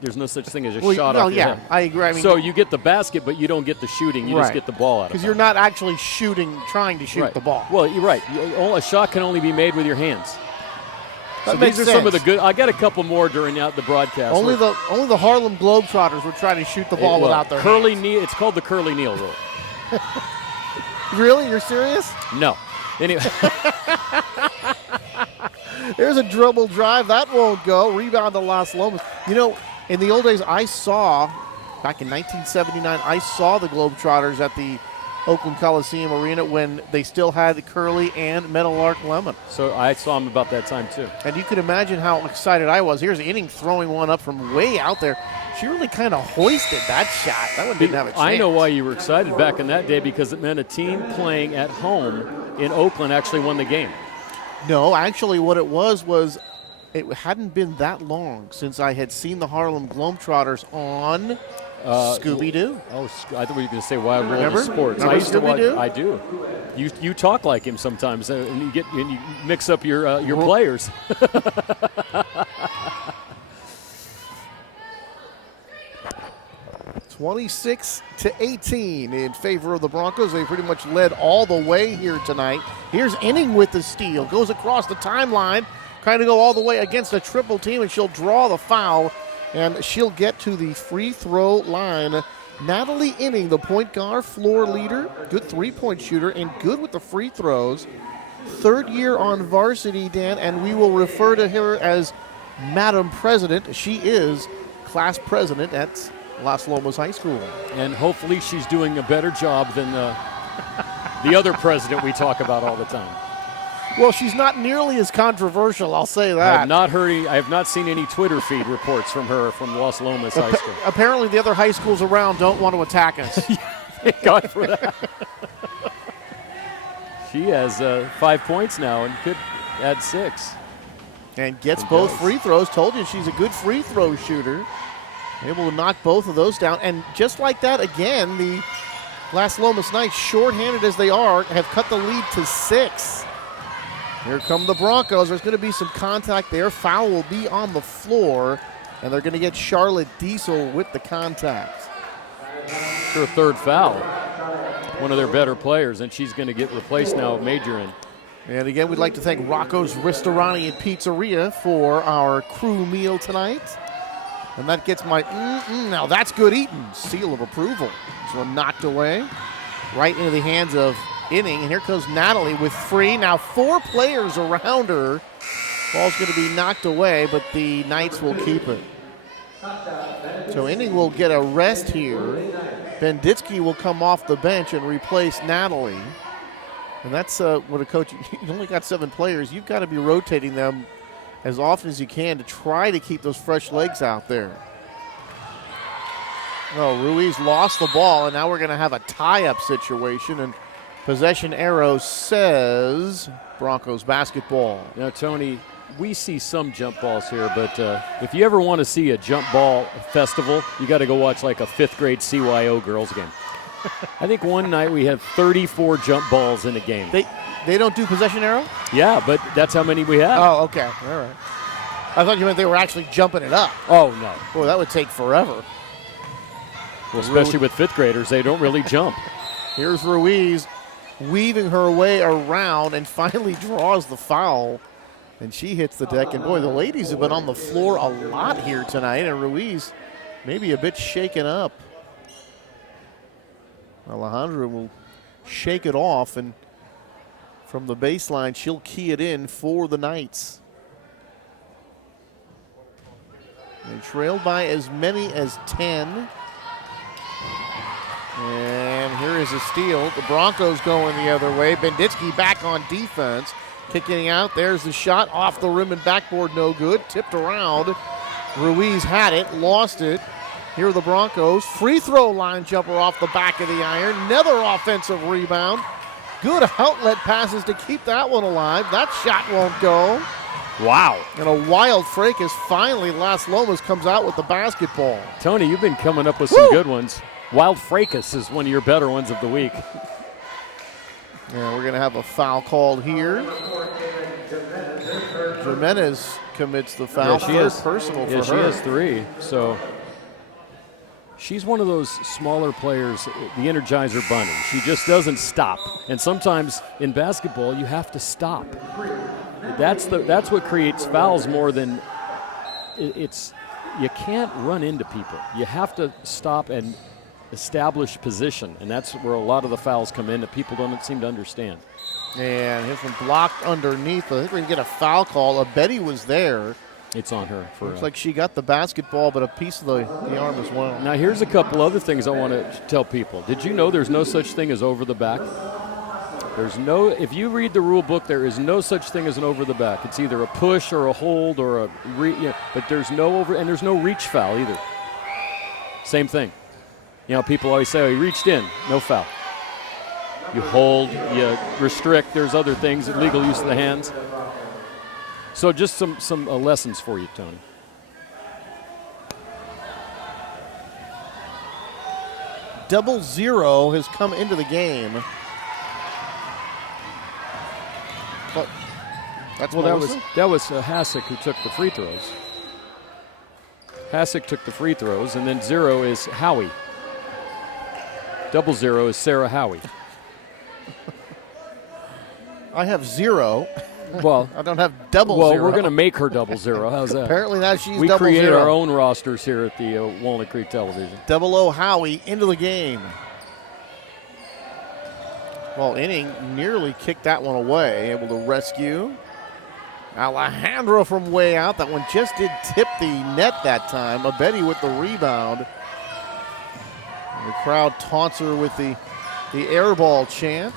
There's no such thing as a shot off your head. I agree. I mean, so you get the basket, but you don't get the shooting. You just get the ball out of it. because you're not actually trying to shoot the ball. Well, you're right. A shot can only be made with your hands. That So makes these are some of the sense. good. I got a couple more during the broadcast. Only the Harlem Globetrotters were trying to shoot the ball without their curly hands. knee. It's called the curly kneel rule. Really? You're serious? No. Anyway, There's a dribble drive. That won't go. Rebound to Las Lomas. You know, in the old days, back in 1979, I saw the Globetrotters at the Oakland Coliseum Arena when they still had Curly and Meadowlark Lemon. so I saw him about that time too. And you can imagine how excited I was. Here's Inning throwing one up from way out there. She really kind of hoisted that shot. That one didn't have a chance. I know why you were excited back in that day, because it meant a team playing at home in Oakland actually won the game. No, actually what it was it hadn't been that long since I had seen the Harlem Globetrotters on Scooby-Doo. Oh, I thought you were going to say Wild World Remember? of Sports. Remember I used to watch. Scooby-Doo? I do. You talk like him sometimes, and you mix up your players. 26-18 in favor of the Broncos. They pretty much led all the way here tonight. Here's Inning with the steal. Goes across the timeline, trying to go all the way against a triple team, and she'll draw the foul. and she'll get to the free throw line. Natalie Inning, the point guard, floor leader, good three-point shooter, and good with the free throws. Third year on varsity, Dan, and we will refer to her as Madam President. She is class president at Las Lomas High School. And hopefully she's doing a better job than the other president we talk about all the time. Well, she's not nearly as controversial, I'll say that. I have not seen any Twitter feed reports from her from Las Lomas High School. Apparently the other high schools around don't want to attack us. Thank God for that. She has 5 points now and could add 6. And gets both free throws. Told you she's a good free throw shooter. Able to knock both of those down. And just like that, again, the Las Lomas Knights, shorthanded as they are, have cut the lead to 6. Here come the Broncos. There's going to be some contact there. Foul will be on the floor, and they're going to get Charlotte Diesel with the contact. Her third foul. One of their better players, and she's going to get replaced now with Majorin. And again, we'd like to thank Rocco's Ristorani and Pizzeria for our crew meal tonight. And that gets my now that's good eating seal of approval. This one knocked away right into the hands of Inning, and here comes Natalie with free. Now 4 players around her. Ball's going to be knocked away, but the Knights will keep it. So Inning will get a rest here. Benditsky will come off the bench and replace Natalie. And that's what a coach, you only got 7 players. You've got to be rotating them as often as you can to try to keep those fresh legs out there. Oh, Ruiz lost the ball, and now we're going to have a tie-up situation. And possession arrow says Broncos basketball. Now, Tony, we see some jump balls here, but if you ever want to see a jump ball festival, you got to go watch like a 5th grade CYO girls game. I think one night we had 34 jump balls in a game. They don't do possession arrow? Yeah, but that's how many we have. Oh, okay. All right. I thought you meant they were actually jumping it up. Oh, no. Boy, that would take forever. Well, especially with 5th graders, they don't really jump. Here's Ruiz weaving her way around and finally draws the foul. And she hits the deck. And, boy, the ladies have been on the floor a lot here tonight. And Ruiz maybe a bit shaken up. Alejandra will shake it off. And from the baseline, she'll key it in for the Knights. They trailed by as many as 10. And here is a steal. The Broncos going the other way. Benditsky back on defense. Kicking out. There's the shot off the rim and backboard. No good. Tipped around. Ruiz had it. Lost it. Here are the Broncos. Free throw line jumper off the back of the iron. Another offensive rebound. Good outlet passes to keep that one alive. That shot won't go. Wow. And a wild fracas. Finally, Las Lomas comes out with the basketball. Tony, you've been coming up with some good ones. Wild fracas is one of your better ones of the week. Yeah, we're going to have a foul called here. Jimenez commits the foul. Yeah, she is personal for her. She has 3. So she's one of those smaller players, the Energizer Bunny. She just doesn't stop. And sometimes in basketball, you have to stop. That's what creates fouls more than it's. You can't run into people. You have to stop and establish position, and that's where a lot of the fouls come in that people don't seem to understand. And his one blocked underneath. I think we're going to get a foul call. Betty was there. It's on her. Looks like she got the basketball, but a piece of the arm as well. Now here's a couple other things I want to tell people. Did you know there's no such thing as over the back? If you read the rule book, there is no such thing as an over the back. It's either a push or a hold or but there's no over, and there's no reach foul either. Same thing. You know, people always say, oh, he reached in, no foul. You hold, you restrict, there's other things, illegal use of the hands. So just some lessons for you, Tony. Double zero has come into the game. But that was Hasek who took the free throws. Hasek took the free throws, and then 0 is Howie. Double 0 is Sarah Howie. I have 0. Well, I don't have double well, zero. we're going to make her double zero. How's that? Apparently now she's we double create zero. our own rosters here at the Walnut Creek Television. 0-0 Howie into the game. Well, Inning nearly kicked that one away, able to rescue. Alejandro from way out. That one just did tip the net that time. Abedi with the rebound. And the crowd taunts her with the air ball chant.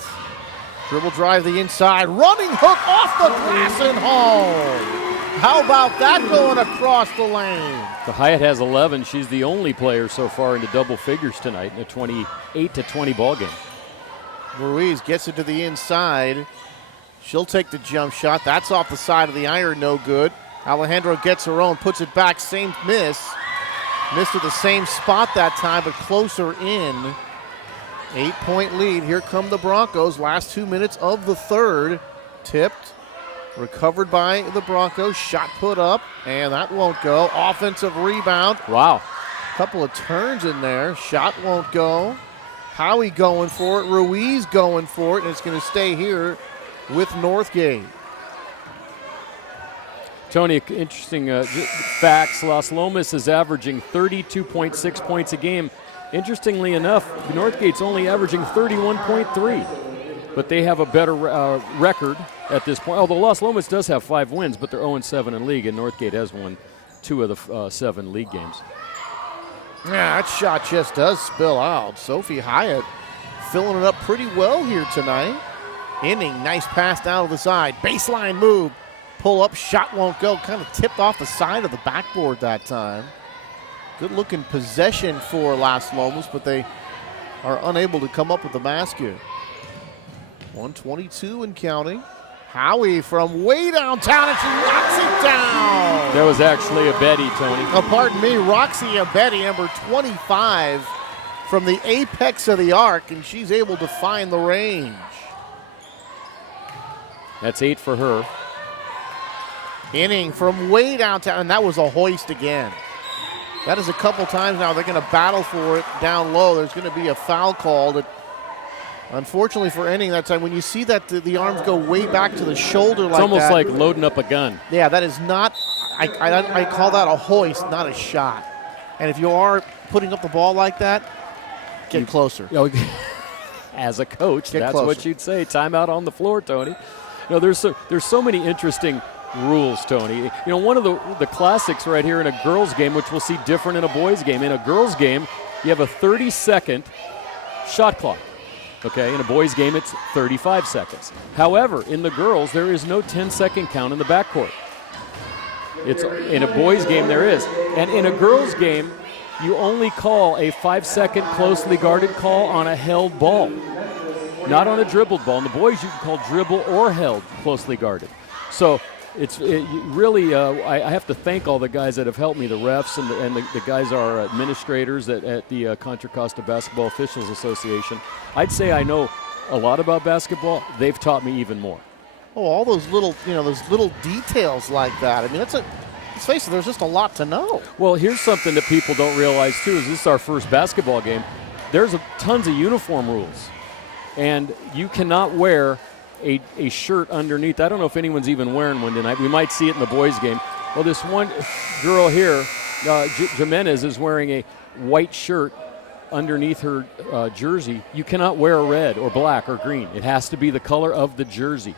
Dribble drive the inside. Running hook off the glass and home. How about that going across the lane? The Hyatt has 11. She's the only player so far into double figures tonight in a 28-20 ball game. Ruiz gets it to the inside. She'll take the jump shot. That's off the side of the iron, no good. Alejandro gets her own, puts it back, same miss. Missed at the same spot that time, but closer in. 8-point lead. Here come the Broncos. Last 2 minutes of the third. Tipped. Recovered by the Broncos. Shot put up, and that won't go. Offensive rebound. Wow. Couple of turns in there. Shot won't go. Howie going for it. Ruiz going for it, and it's going to stay here with Northgate. Tony, interesting facts. Las Lomas is averaging 32.6 points a game. Interestingly enough, Northgate's only averaging 31.3, but they have a better record at this point. Although Las Lomas does have 5 wins, but they're 0-7 in league, and Northgate has won 2 of the 7 league games. Yeah, that shot just does spill out. Sophie Hyatt filling it up pretty well here tonight. Inning, nice pass down to the side. Baseline move. Pull up, shot won't go. Kind of tipped off the side of the backboard that time. Good looking possession for Las Lomas, but they are unable to come up with the basket. 122 and counting. Howie from way downtown, and she knocks it down. That was actually a Betty, Tony. Oh, pardon me, Roxy Abedi, number 25, from the apex of the arc, and she's able to find the range. That's 8 for her. Inning from way downtown, and that was a hoist again. That is a couple times now. They're going to battle for it down low. There's going to be a foul called. Unfortunately for Inning that time, when you see that the arms go way back to the shoulder like that. It's almost like loading up a gun. Yeah, that is not, I call that a hoist, not a shot. And if you are putting up the ball like that, get closer. As a coach, Get that's closer. what you'd say. Timeout on the floor, Tony. There's so many interesting rules, Tony. One of the classics right here in a girls' game, which we'll see different in a boys' game. In a girls' game, you have a 30-second shot clock. Okay, in a boys' game, it's 35 seconds. However, in the girls, there is no 10-second count in the backcourt. It's in a boys' game, there is. And in a girls' game, you only call a 5-second closely guarded call on a held ball, not on a dribbled ball. In the boys, you can call dribble or held closely guarded. So I have to thank all the guys that have helped me, the refs and the guys are administrators at the Contra Costa Basketball Officials Association. I'd say I know a lot about basketball. They've taught me even more. Oh, all those little details like that. I mean, let's face it, there's just a lot to know. Well, here's something that people don't realize too, is this is our first basketball game. There's tons of uniform rules, and you cannot wear a shirt underneath. I don't know if anyone's even wearing one tonight. We might see it in the boys' game. Well, this one girl here, Jimenez, is wearing a white shirt underneath her jersey. You cannot wear red or black or green. It has to be the color of the jersey.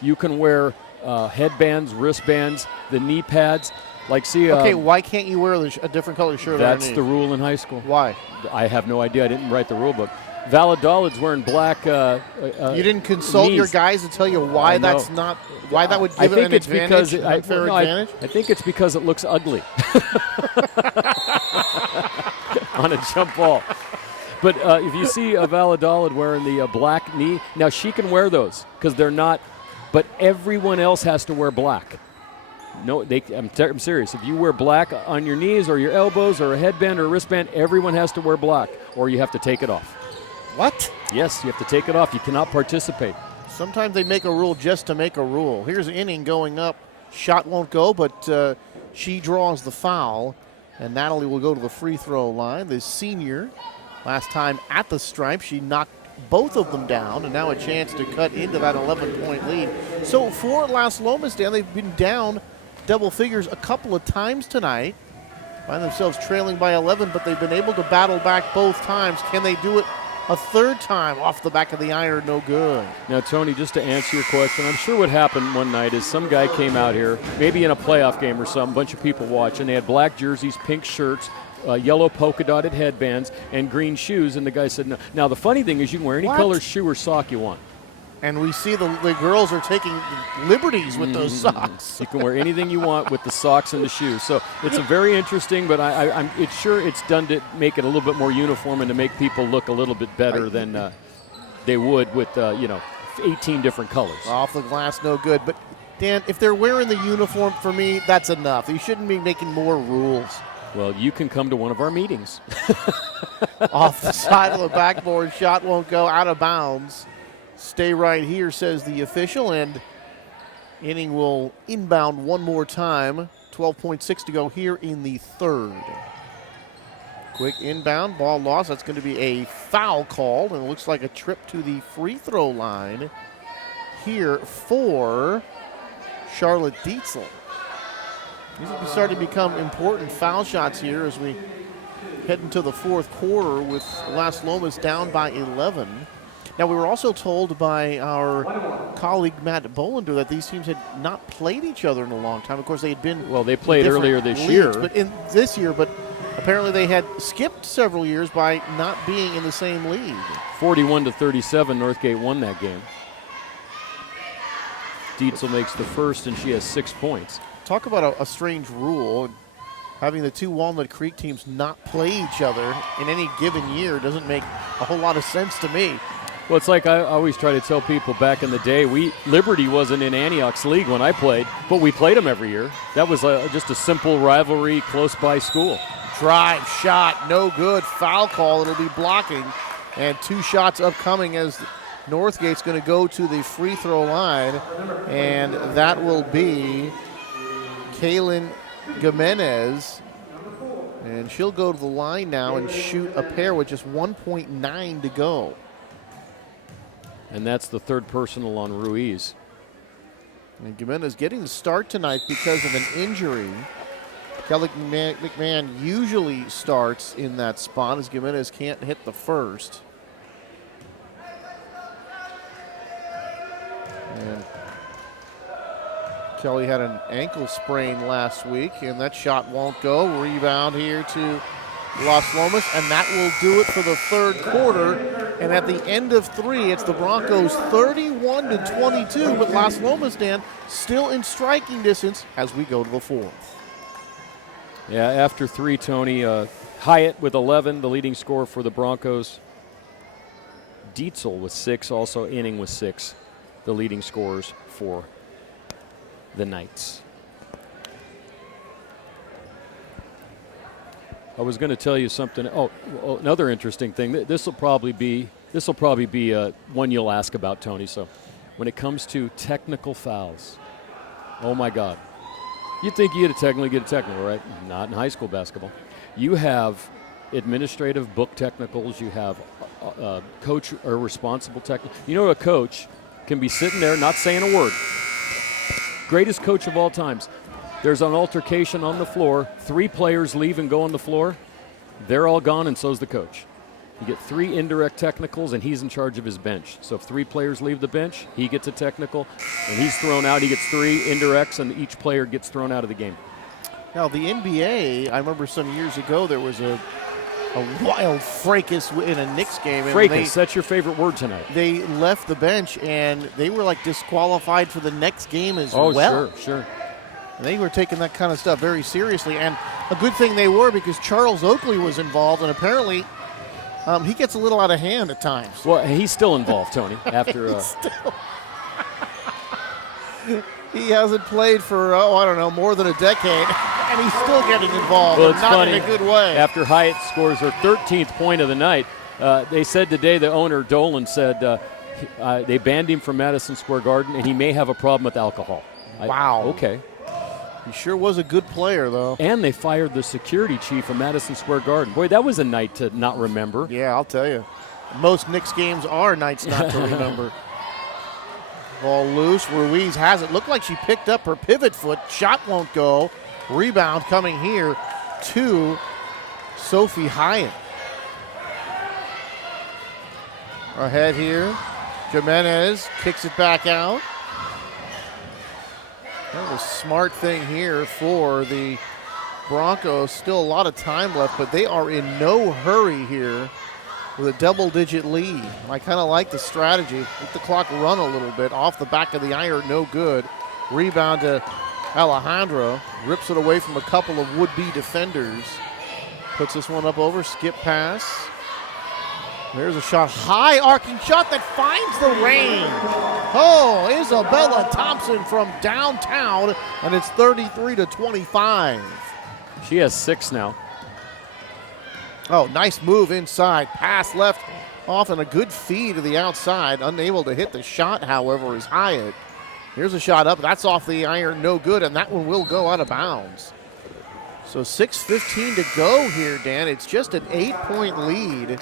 You can wear headbands, wristbands, the knee pads. Okay, why can't you wear a different color shirt That's underneath? the rule in high school. Why? I have no idea. I didn't write the rule book. Valladolid's wearing black. You didn't consult knees. your guys to tell you why that's not, why that would give it an advantage, unfair advantage? I think it's because it looks ugly on a jump ball. But if you see a Valladolid wearing the black knee, now she can wear those because they're not, but everyone else has to wear black. No, I'm serious. If you wear black on your knees or your elbows or a headband or a wristband, everyone has to wear black or you have to take it off. What? Yes, you have to take it off. You cannot participate. Sometimes they make a rule just to make a rule. Here's Inning going up. Shot won't go, but she draws the foul, and Natalie will go to the free throw line. The senior, last time at the stripe, she knocked both of them down, and now a chance to cut into that 11-point lead. So for Las Lomas, Dan, they've been down double figures a couple of times tonight. Find themselves trailing by 11, but they've been able to battle back both times. Can they do it a third time off the back of the iron? No good. Now, Tony, just to answer your question, I'm sure what happened one night is some guy came out here, maybe in a playoff game or something, a bunch of people watching. They had black jerseys, pink shirts, yellow polka dotted headbands, and green shoes, and the guy said no. Now, the funny thing is you can wear any color shoe or sock you want. And we see the girls are taking liberties with those socks. You can wear anything you want with the socks and the shoes. So it's a very interesting, but it's sure it's done to make it a little bit more uniform and to make people look a little bit better than they would with 18 different colors. Off the glass, no good. But Dan, if they're wearing the uniform, for me, that's enough. You shouldn't be making more rules. Well, you can come to one of our meetings. Off the side of the backboard, shot won't go, out of bounds. Stay right here, says the official, and inning will inbound one more time. 12.6 to go here in the third. Quick inbound, ball lost. That's going to be a foul called, and it looks like a trip to the free throw line here for Charlotte Dietzel. These will be starting to become important foul shots here as we head into the fourth quarter with Las Lomas down by 11. Now, we were also told by our colleague Matt Bolender that these teams had not played each other in a long time. Of course, they had been they played earlier this year, but apparently they had skipped several years by not being in the same league. 41-37, Northgate won that game. Dietzel makes the first, and she has 6 points. Talk about a strange rule. Having the two Walnut Creek teams not play each other in any given year doesn't make a whole lot of sense to me. Well, it's like I always try to tell people back in the day, Liberty wasn't in Antioch's league when I played, but we played them every year. That was just a simple rivalry close by school. Drive, shot, no good. Foul call, it'll be blocking. And two shots upcoming as Northgate's going to go to the free throw line, and that will be Kaylin Jimenez. And she'll go to the line now and shoot a pair with just 1.9 to go. And that's the third personal on Ruiz. And Jimenez getting the start tonight because of an injury. Kelly McMahon usually starts in that spot as Jimenez can't hit the first. And Kelly had an ankle sprain last week, and that shot won't go. Rebound here to Las Lomas, and that will do it for the third quarter. And at the end of three, it's the Broncos 31-22, but Las Lomas, Dan, still in striking distance as we go to the fourth. Yeah, after three, Tony, Hyatt with 11, the leading scorer for the Broncos. Dietzel with 6, also Inning with 6, the leading scorers for the Knights. I was going to tell you something. Oh, another interesting thing. This will probably be one you'll ask about, Tony. So, when it comes to technical fouls, oh my God, you'd think you get a technical, right? Not in high school basketball. You have administrative book technicals. You have coach or responsible technical. You know, a coach can be sitting there not saying a word. Greatest coach of all times. There's an altercation on the floor. 3 players leave and go on the floor. They're all gone, and so's the coach. You get 3 indirect technicals, and he's in charge of his bench. So if 3 players leave the bench, he gets a technical, and he's thrown out. He gets 3 indirects, and each player gets thrown out of the game. Now, the NBA, I remember some years ago there was a wild fracas in a Knicks game. Fracas, that's your favorite word tonight. They left the bench, and they were like disqualified for the next game as well. Oh, sure. And they were taking that kind of stuff very seriously, and a good thing they were because Charles Oakley was involved, and apparently he gets a little out of hand at times. Well, he's still involved, Tony. After he hasn't played for more than a decade, and he's still getting involved. Well, it's not funny. In a good way. After Hyatt scores her 13th point of the night, they said today, the owner Dolan said they banned him from Madison Square Garden, and he may have a problem with alcohol. Wow. Okay. He sure was a good player, though. And they fired the security chief of Madison Square Garden. Boy, that was a night to not remember. Yeah, I'll tell you. Most Knicks games are nights not to remember. Ball loose. Ruiz has it. Looked like she picked up her pivot foot. Shot won't go. Rebound coming here to Sophie Hyatt. Ahead here. Jimenez kicks it back out. That was a smart thing here for the Broncos. Still a lot of time left, but they are in no hurry here with a double-digit lead. I kind of like the strategy. Let the clock run a little bit. Off the back of the iron, no good. Rebound to Alejandro. Rips it away from a couple of would-be defenders. Puts this one up over, skip pass. There's a shot, high arcing shot that finds the rain. Oh, Isabella Thompson from downtown, and it's 33-25. She has 6 now. Oh, nice move inside. Pass left off and a good feed to the outside. Unable to hit the shot, however, is Hyatt. Here's a shot up. That's off the iron, no good, and that one will go out of bounds. So 6:15 to go here, Dan. It's just an 8-point lead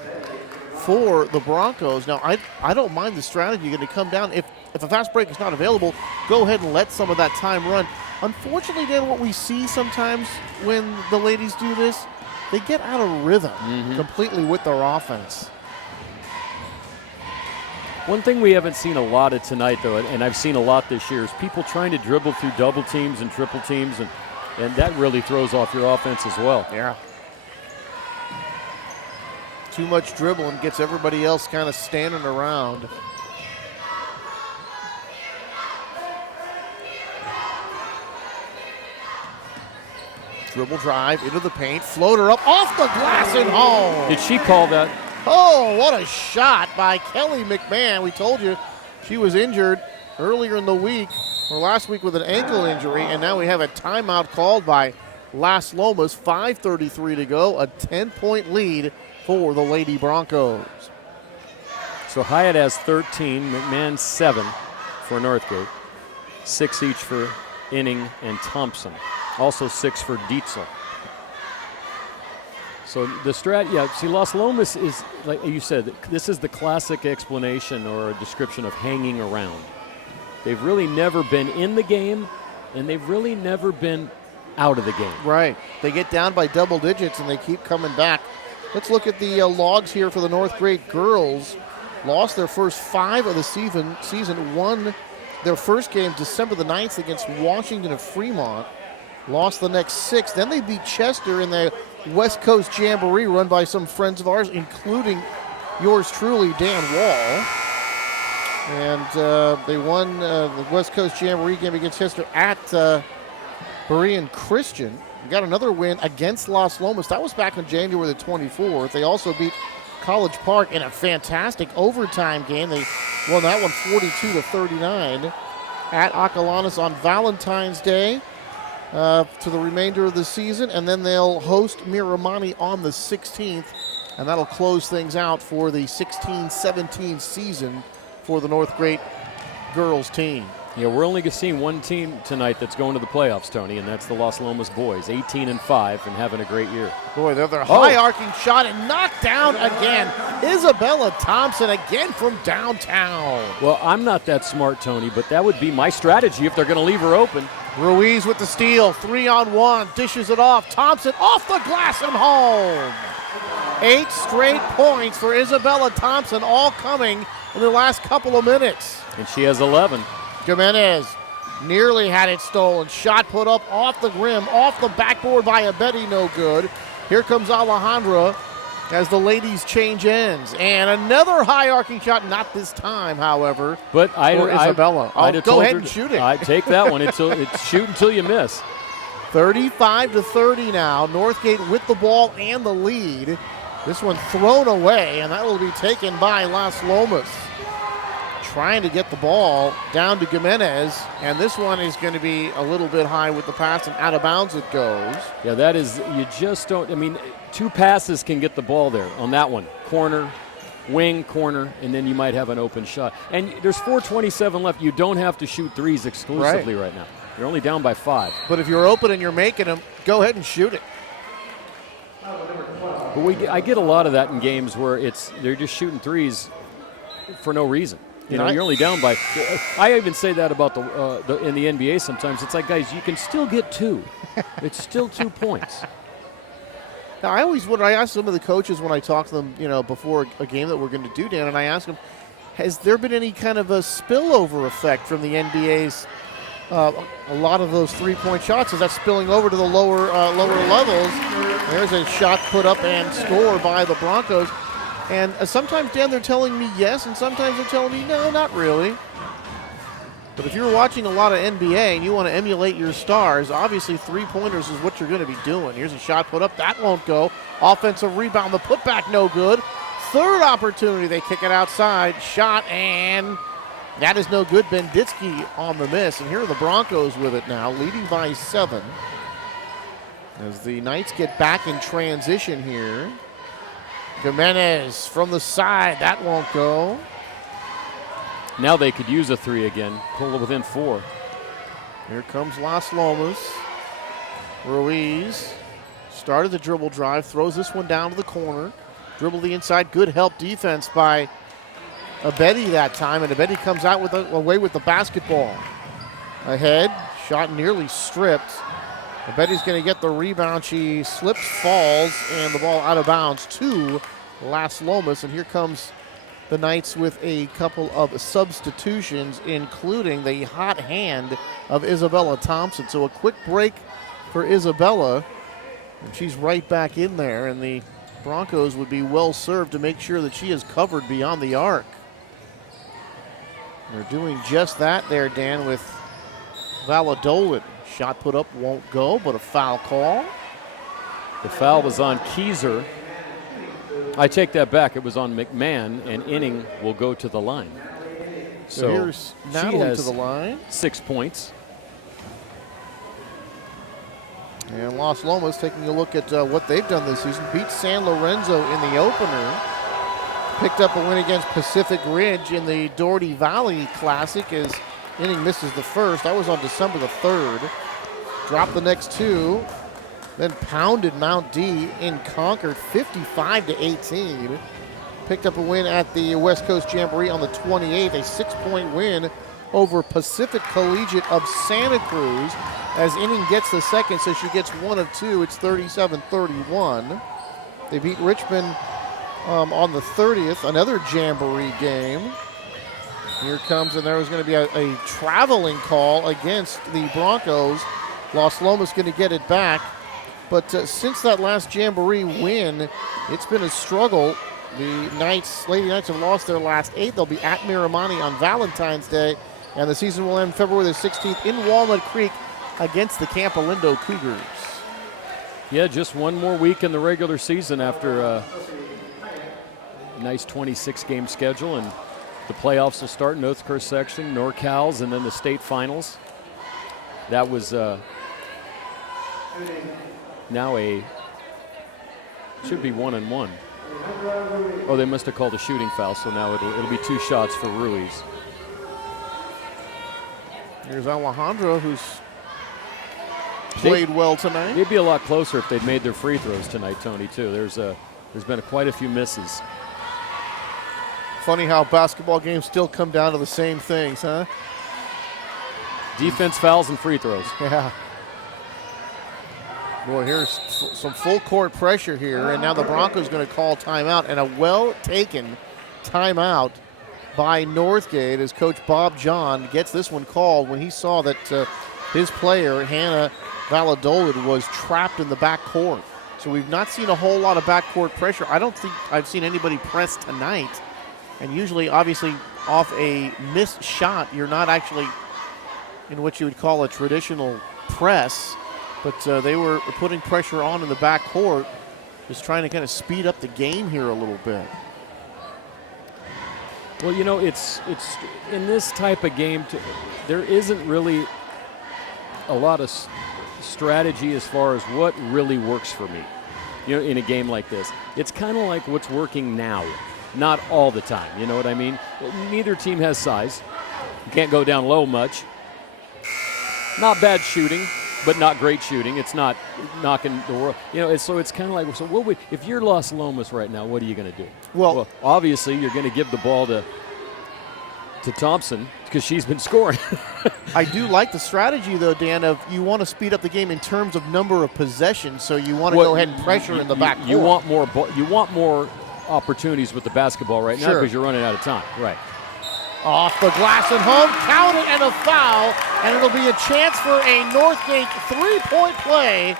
for the Broncos. Now, I don't mind the strategy. You're going to come down. If a fast break is not available, go ahead and let some of that time run. Unfortunately, Dan, what we see sometimes when the ladies do this, they get out of rhythm completely with their offense. One thing we haven't seen a lot of tonight, though, and I've seen a lot this year, is people trying to dribble through double teams and triple teams, and that really throws off your offense as well. Yeah. Too much dribbling gets everybody else kind of standing around. Dribble drive into the paint, floater up off the glass and home. Did she call that? Oh, what a shot by Kelly McMahon. We told you she was injured earlier in the week, or last week with an ankle injury, and now we have a timeout called by Las Lomas. 5:33 to go, a 10-point lead for the Lady Broncos. So Hyatt has 13, McMahon 7 for Northgate. 6 each for Inning and Thompson. Also 6 for Dietzel. So the see, Las Lomas is, like you said, this is the classic explanation or a description of hanging around. They've really never been in the game, and they've really never been out of the game. Right. They get down by double digits, and they keep coming back. Let's look at the logs here for the Northgate girls. Lost their first 5 of the season, won their first game December the 9th against Washington of Fremont. Lost the next 6. Then they beat Chester in the West Coast Jamboree run by some friends of ours, including yours truly, Dan Wall. And they won the West Coast Jamboree game against Chester at Berean Christian. We got another win against Las Lomas. That was back on January the 24th. They also beat College Park in a fantastic overtime game. They won that one 42-39 at Acalanes on Valentine's Day to the remainder of the season. And then they'll host Miramani on the 16th. And that'll close things out for the 16-17 season for the Northgate girls team. Yeah, we're only seeing one team tonight that's going to the playoffs, Tony, and that's the Las Lomas boys, 18-5 and having a great year. Boy, they're their high arcing shot and knocked down again. Isabella Thompson again from downtown. Well, I'm not that smart, Tony, but that would be my strategy if they're going to leave her open. Ruiz with the steal, 3-on-1, dishes it off. Thompson off the glass and home. 8 straight points for Isabella Thompson, all coming in the last couple of minutes. And she has 11. Jimenez nearly had it stolen. Shot put up off the rim, off the backboard by Abedi, no good. Here comes Alejandra as the ladies change ends. And another high arcing shot, not this time, however, but for Isabella. Go ahead and shoot it. I take that one. It's shoot until you miss. 35-30 now. Northgate with the ball and the lead. This one thrown away, and that will be taken by Las Lomas. Trying to get the ball down to Jimenez, and this one is going to be a little bit high with the pass, and out of bounds it goes. Yeah, that is, you just don't, I mean, 2 passes can get the ball there on that one. Corner, wing, corner, and then you might have an open shot. And there's 4:27 left. You don't have to shoot threes exclusively right now. You're only down by 5. But if you're open and you're making them, go ahead and shoot it. But I get a lot of that in games where they're just shooting threes for no reason. You're only down by. I even say that about in the NBA sometimes. It's like, guys, you can still get 2. It's still 2 points. Now, I ask some of the coaches when I talk to them, before a game that we're going to do, Dan, and I ask them, has there been any kind of a spillover effect from the NBA's a lot of those three-point shots? Is that spilling over to the lower levels? There's a shot put up and scored by the Broncos. And sometimes, Dan, they're telling me yes, and sometimes they're telling me no, not really. But if you're watching a lot of NBA and you want to emulate your stars, obviously three-pointers is what you're going to be doing. Here's a shot put up. That won't go. Offensive rebound. The putback no good. Third opportunity. They kick it outside. Shot, and that is no good. Benditsky on the miss. And here are the Broncos with it now, leading by 7. As the Knights get back in transition here. Jimenez from the side. That won't go. Now they could use a 3 again. Pull it within 4. Here comes Las Lomas. Ruiz started the dribble drive. Throws this one down to the corner. Dribble the inside. Good help defense by Abedi that time. And Abedi comes out away with the basketball. Ahead. Shot nearly stripped. Abedi's going to get the rebound. She slips, falls, and the ball out of bounds to Las Lomas. And here comes the Knights with a couple of substitutions, including the hot hand of Isabella Thompson. So a quick break for Isabella, and she's right back in there, and the Broncos would be well served to make sure that she is covered beyond the arc. They're doing just that there, Dan, with Valladolid. Shot put up won't go, but a foul call. The foul was on Keyser. I take that back. It was on McMahon, and Inning will go to the line. So here's Natalie to the line. 6 points. And Las Lomas taking a look at what they've done this season. Beat San Lorenzo in the opener. Picked up a win against Pacific Ridge in the Doherty Valley Classic as Inning misses the first. That was on December the 3rd. Dropped the next 2. Then pounded Mount D in Concord 55-18. Picked up a win at the West Coast Jamboree on the 28th. A 6-point win over Pacific Collegiate of Santa Cruz as Inning gets the second, so she gets 1 of 2. It's 37-31. They beat Richmond on the 30th, another Jamboree game. Here comes, and there was going to be a traveling call against the Broncos. Las Lomas going to get it back. But since that last Jamboree win, it's been a struggle. The Lady Knights have lost their last 8. They'll be at Miramani on Valentine's Day, and the season will end February the 16th in Walnut Creek against the Camp Alindo Cougars. Yeah, just one more week in the regular season after a nice 26-game schedule, and the playoffs will start in Oath Curse section, NorCal's, and then the state finals. That was now should be 1-1. Oh, they must have called a shooting foul, so now it'll be 2 shots for Ruiz. Here's Alejandra, who's played well tonight. It'd be a lot closer if they'd made their free throws tonight, Tony, too. There's been quite a few misses. Funny how basketball games still come down to the same things, huh? Defense, fouls, and free throws. Yeah. Boy, here's some full court pressure here, and now the Broncos going to call timeout, and a well-taken timeout by Northgate as Coach Bob John gets this one called when he saw that his player, Hannah Valladolid, was trapped in the backcourt. So we've not seen a whole lot of backcourt pressure. I don't think I've seen anybody press tonight. And usually, obviously, off a missed shot, you're not actually in what you would call a traditional press. But they were putting pressure on in the backcourt, just trying to kind of speed up the game here a little bit. Well, you know, it's in this type of game, there isn't really a lot of strategy as far as what really works for me, you know, in a game like this. It's kind of like what's working now, not all the time, you know what I mean? Neither team has size. You can't go down low much. Not bad shooting. but not great shooting. It's not knocking the world. So it's kind of like, so what would, if you're Las Lomas right now, what are you going to do? Well, obviously you're going to give the ball to Thompson because she's been scoring. I do like the strategy, though, Dan, of you want to speed up the game in terms of number of possessions, so you want to go ahead and pressure in the back court. You want more opportunities with the basketball right now because you're running out of time. Right. Off the glass and home, count it, and a foul, and it'll be a chance for a Northgate three-point play.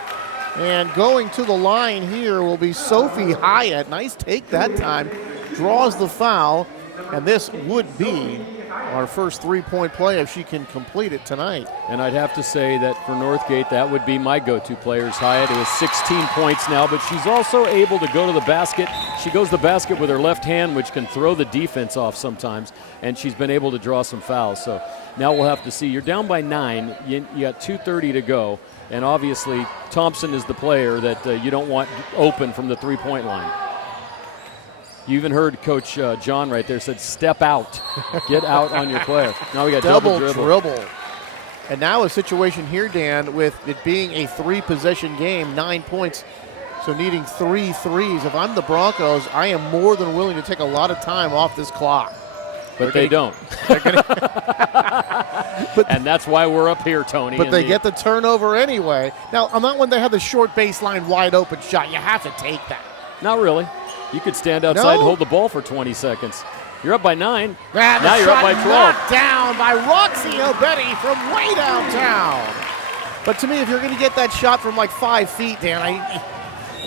And going to the line here will be Sophie Hyatt. Nice take that time. Draws the foul, and this would be our first three-point play if she can complete it tonight. And I'd have to say that for Northgate, that would be my go-to players. Hyatt, who has 16 points now, but she's also able to go to the basket. She goes to the basket with her left hand, which can throw the defense off sometimes, and she's been able to draw some fouls. So now we'll have to see. You're down by 9. You got 2:30 to go, and obviously Thompson is the player that you don't want open from the three-point line. You even heard Coach John right there said, step out. Get out on your player. Now we got double dribble. And now a situation here, Dan, with it being a three-possession game, 9 points, so needing 3 threes. If I'm the Broncos, I am more than willing to take a lot of time off this clock. But they don't. And that's why we're up here, Tony. But they get the turnover anyway. Now, on that one, they have the short baseline wide open shot. You have to take that. Not really. You could stand outside and hold the ball for 20 seconds. You're up by 9. Now you're up by 12. Knocked down by Roxy Obetti from way downtown. But to me, if you're going to get that shot from like 5 feet, Dan,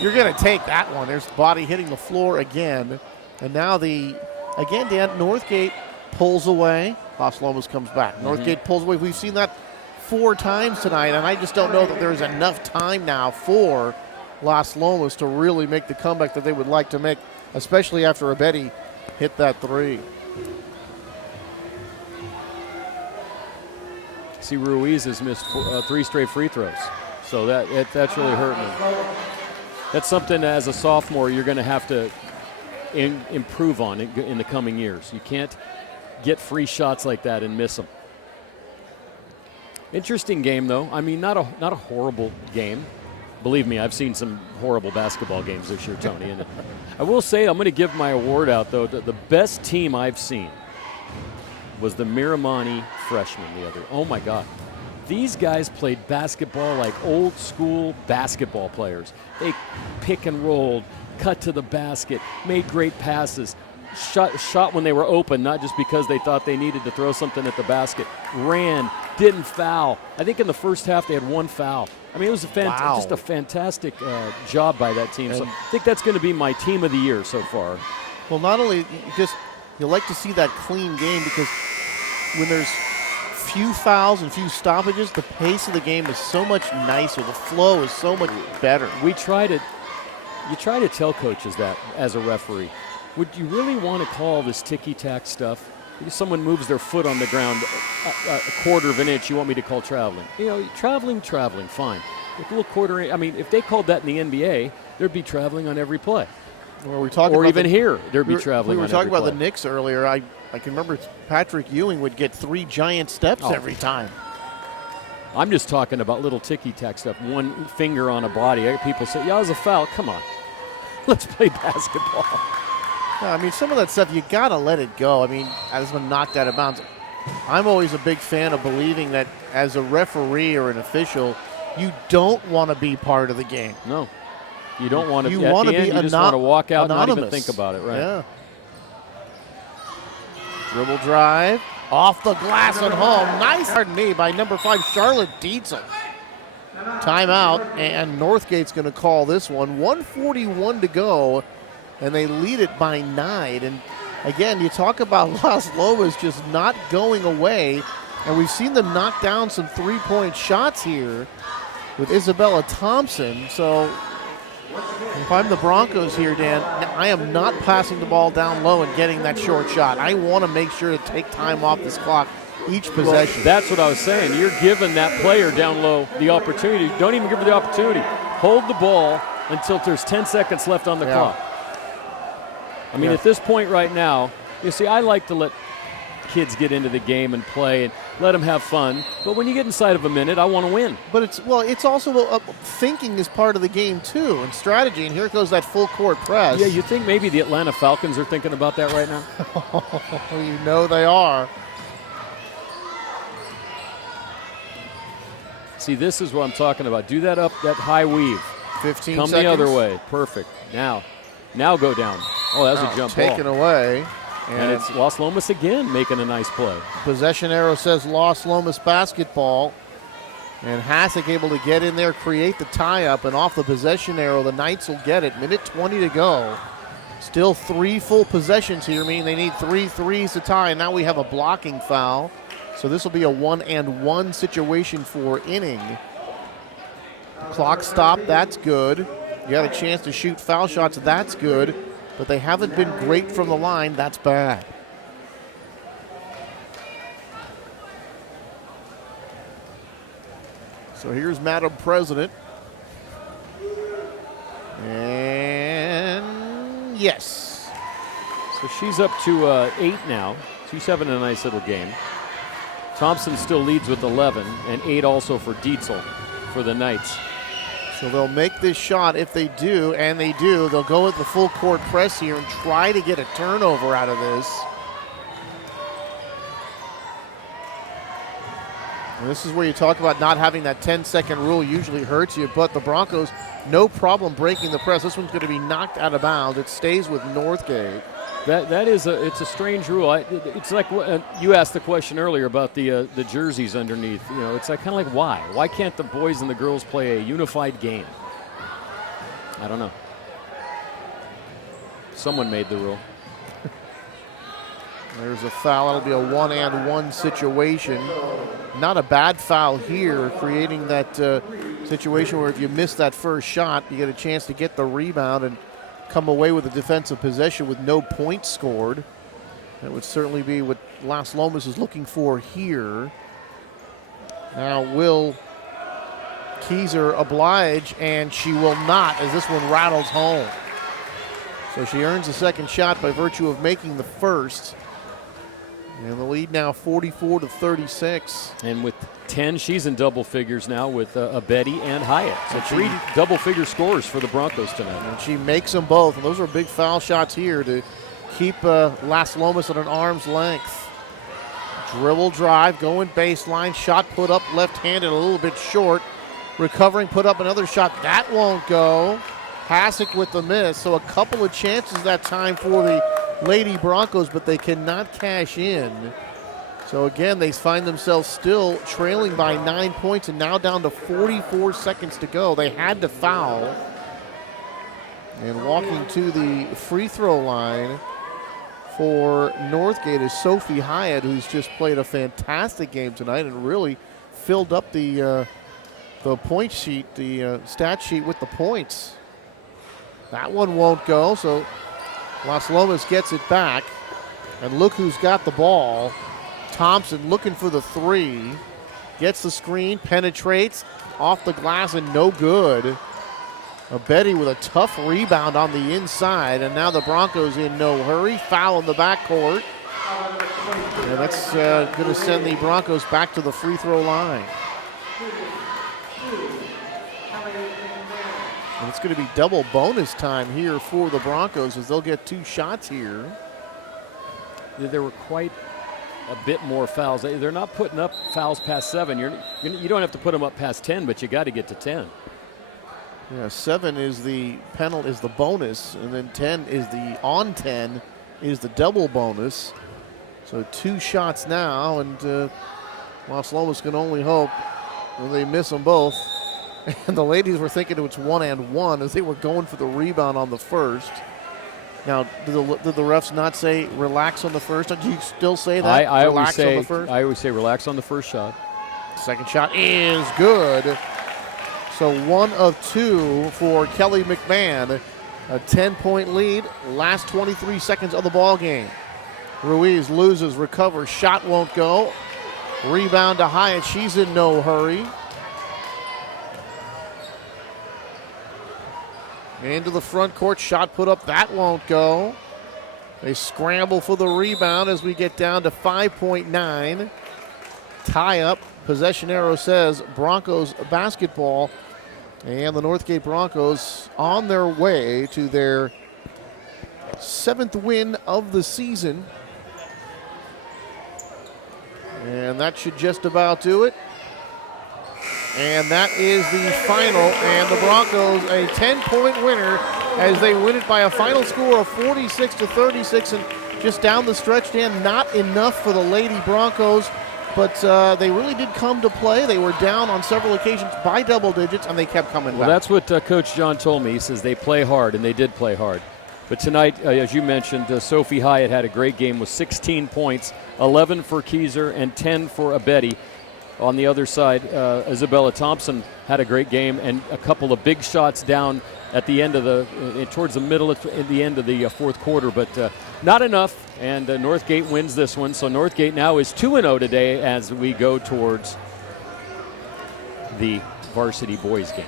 you're going to take that one. There's body hitting the floor again. And now Dan, Northgate pulls away. Las Lomas comes back. Northgate pulls away. We've seen that 4 times tonight, and I just don't know that there's enough time now for Las Lomas to really make the comeback that they would like to make, especially after Obetti hit that 3. See, Ruiz has missed 3 straight free throws, so that's really hurting him. That's something as a sophomore you're going to have to improve on in the coming years. You can't get free shots like that and miss them. Interesting game, though. I mean, not a horrible game. Believe me, I've seen some horrible basketball games this year, Tony. And I will say, I'm going to give my award out, though. The best team I've seen was the Miramani freshmen the other. Oh, my God. These guys played basketball like old school basketball players. They pick and rolled, cut to the basket, made great passes, shot when they were open, not just because they thought they needed to throw something at the basket. Ran, didn't foul. I think in the first half they had 1 foul. I mean, it was just a fantastic job by that team. So I think that's going to be my team of the year so far. Well, not only you like to see that clean game, because when there's few fouls and few stoppages, the pace of the game is so much nicer. The flow is so much better. You try to tell coaches that as a referee. Would you really want to call this ticky-tack stuff? If someone moves their foot on the ground a quarter of an inch, you want me to call traveling. Traveling, fine. A little quarter inch, I mean, if they called that in the NBA, there'd be traveling on every play. Or even here, there'd be traveling on every play. We were talking about the Knicks earlier. I can remember Patrick Ewing would get 3 giant steps every time. I'm just talking about little ticky-tack stuff. 1 finger on a body. People say, yeah, it was a foul. Come on. Let's play basketball. No, I mean, some of that stuff, you got to let it go. I mean, as one knocked out of bounds. I'm always a big fan of believing that as a referee or an official, you don't want to be part of the game. No. You don't want to. You want to be you just want to walk out anonymous. And not even think about it, right? Yeah. Dribble drive. Off the glass and home. Nice knee by number 5, Charlotte Dietzel. Timeout, and Northgate's going to call this one. 1:41 to go, and they lead it by 9. And again, you talk about Las Lomas just not going away, and we've seen them knock down some 3-point shots here with Isabella Thompson. So if I'm the Broncos here, Dan, I am not passing the ball down low and getting that short shot. I want to make sure to take time off this clock each possession. Well, that's what I was saying. You're giving that player down low the opportunity. Don't even give her the opportunity. Hold the ball until there's 10 seconds left on the clock. I mean, at this point right now, you see, I like to let kids get into the game and play and let them have fun. But when you get inside of a minute, I want to win. But it's also thinking is part of the game too, and strategy. And here goes that full court press. Yeah, you think maybe the Atlanta Falcons are thinking about that right now? You know they are. See, this is what I'm talking about. Do that that high weave. 15 Come seconds. the other way. Perfect. Now go down. Oh, that's a jump ball. Taken away. And it's Las Lomas again making a nice play. Possession arrow says Las Lomas basketball. And Hasek able to get in there, create the tie-up, and off the possession arrow, the Knights will get it. Minute 20 to go. Still 3 full possessions here, meaning they need 3 threes to tie. And now we have a blocking foul. So this will be a 1-and-1 situation for inning. Clock stop, that's good. You got a chance to shoot foul shots, that's good. But they haven't been great from the line, that's bad. So here's Madam President. And yes. So she's up to 8 now. She's having a nice little game. Thompson still leads with 11, and 8 also for Dietzel for the Knights. So they'll make this shot. If they do, and they do, they'll go with the full court press here and try to get a turnover out of this. And this is where you talk about not having that 10-second rule usually hurts you, but the Broncos, no problem breaking the press. This one's going to be knocked out of bounds. It stays with Northgate. It's a strange rule. It's like you asked the question earlier about the jerseys underneath. You know, it's like kind of like why? Why can't the boys and the girls play a unified game? I don't know. Someone made the rule. There's a foul. It'll be a 1-and-1 situation. Not a bad foul here, creating that situation where if you miss that first shot, you get a chance to get the rebound and come away with a defensive possession with no points scored. That would certainly be what Las Lomas is looking for here. Now will Keyser oblige, and she will not, as this one rattles home. So she earns the second shot by virtue of making the first. And the lead now 44-36. And with 10, she's in double figures now with Betty and Hyatt. So 3 double-figure scores for the Broncos tonight. And she makes them both. And those are big foul shots here to keep Las Lomas at an arm's length. Dribble drive, going baseline, shot put up left-handed, a little bit short. Recovering, put up another shot. That won't go. Hasek with the miss. So a couple of chances that time for the Lady Broncos, but they cannot cash in. So again, they find themselves still trailing by 9 points and now down to 44 seconds to go. They had to foul. And walking to the free throw line for Northgate is Sophie Hyatt, who's just played a fantastic game tonight and really filled up the point sheet, the stat sheet with the points. That one won't go, so Las Lomas gets it back, and look who's got the ball. Thompson looking for the 3, gets the screen, penetrates, off the glass and no good. Betty with a tough rebound on the inside, and now the Broncos in no hurry. Foul in the backcourt, and that's going to send the Broncos back to the free throw line. And it's going to be double bonus time here for the Broncos as they'll get 2 shots here. There were quite a bit more fouls. They're not putting up fouls past 7. You don't have to put them up past 10, but you got to get to 10. Yeah, 7 is the penalty, is the bonus, and then 10 is the on 10 is the double bonus. So 2 shots now, and Las Lomas can only hope that they miss them both. And the ladies were thinking it was 1-and-1 as they were going for the rebound on the first. Now, did the refs not say relax on the first? Do you still say that? I relax always say, on the first? I always say relax on the first shot. Second shot is good. So 1 of 2 for Kelly McMahon. A 10-point lead. Last 23 seconds of the ball game. Ruiz loses, recovers, shot won't go. Rebound to Hyatt. She's in no hurry. Into the front court, shot put up, that won't go. They scramble for the rebound as we get down to 5.9. Tie up. Possession arrow says Broncos basketball. And the Northgate Broncos on their way to their 7th win of the season. And that should just about do it. And that is the final. And the Broncos a 10-point winner as they win it by a final score of 46-36. And just down the stretch, Dan, not enough for the Lady Broncos. But they really did come to play. They were down on several occasions by double digits, and they kept coming back. Well, that's what Coach John told me. He says they play hard, and they did play hard. But tonight, as you mentioned, Sophie Hyatt had a great game with 16 points, 11 for Keyser and 10 for Abedi. On the other side, Isabella Thompson had a great game and a couple of big shots down at the end of towards the middle at the end of the fourth quarter, but not enough. And Northgate wins this one, so Northgate now is 2-0 today as we go towards the varsity boys game.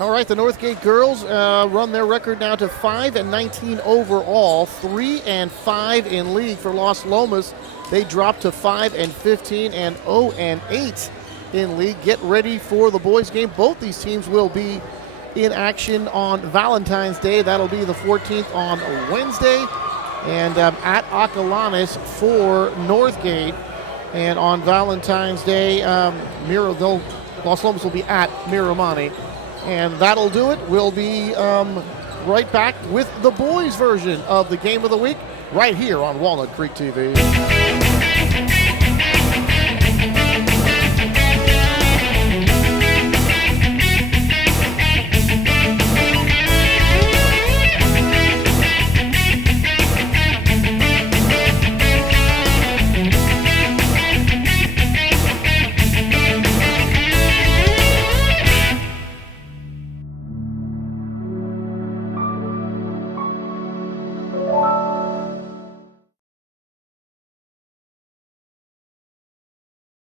All right, the Northgate girls run their record now to 5-19 overall, 3-5 in league for Las Lomas. They dropped to 5-15 and 0-8 in league. Get ready for the boys game. Both these teams will be in action on Valentine's Day. That'll be the 14th on Wednesday. And at Acalanes for Northgate. And on Valentine's Day, Las Lomas will be at Miramani. And that'll do it. We'll be right back with the boys' version of the Game of the Week right here on Walnut Creek TV.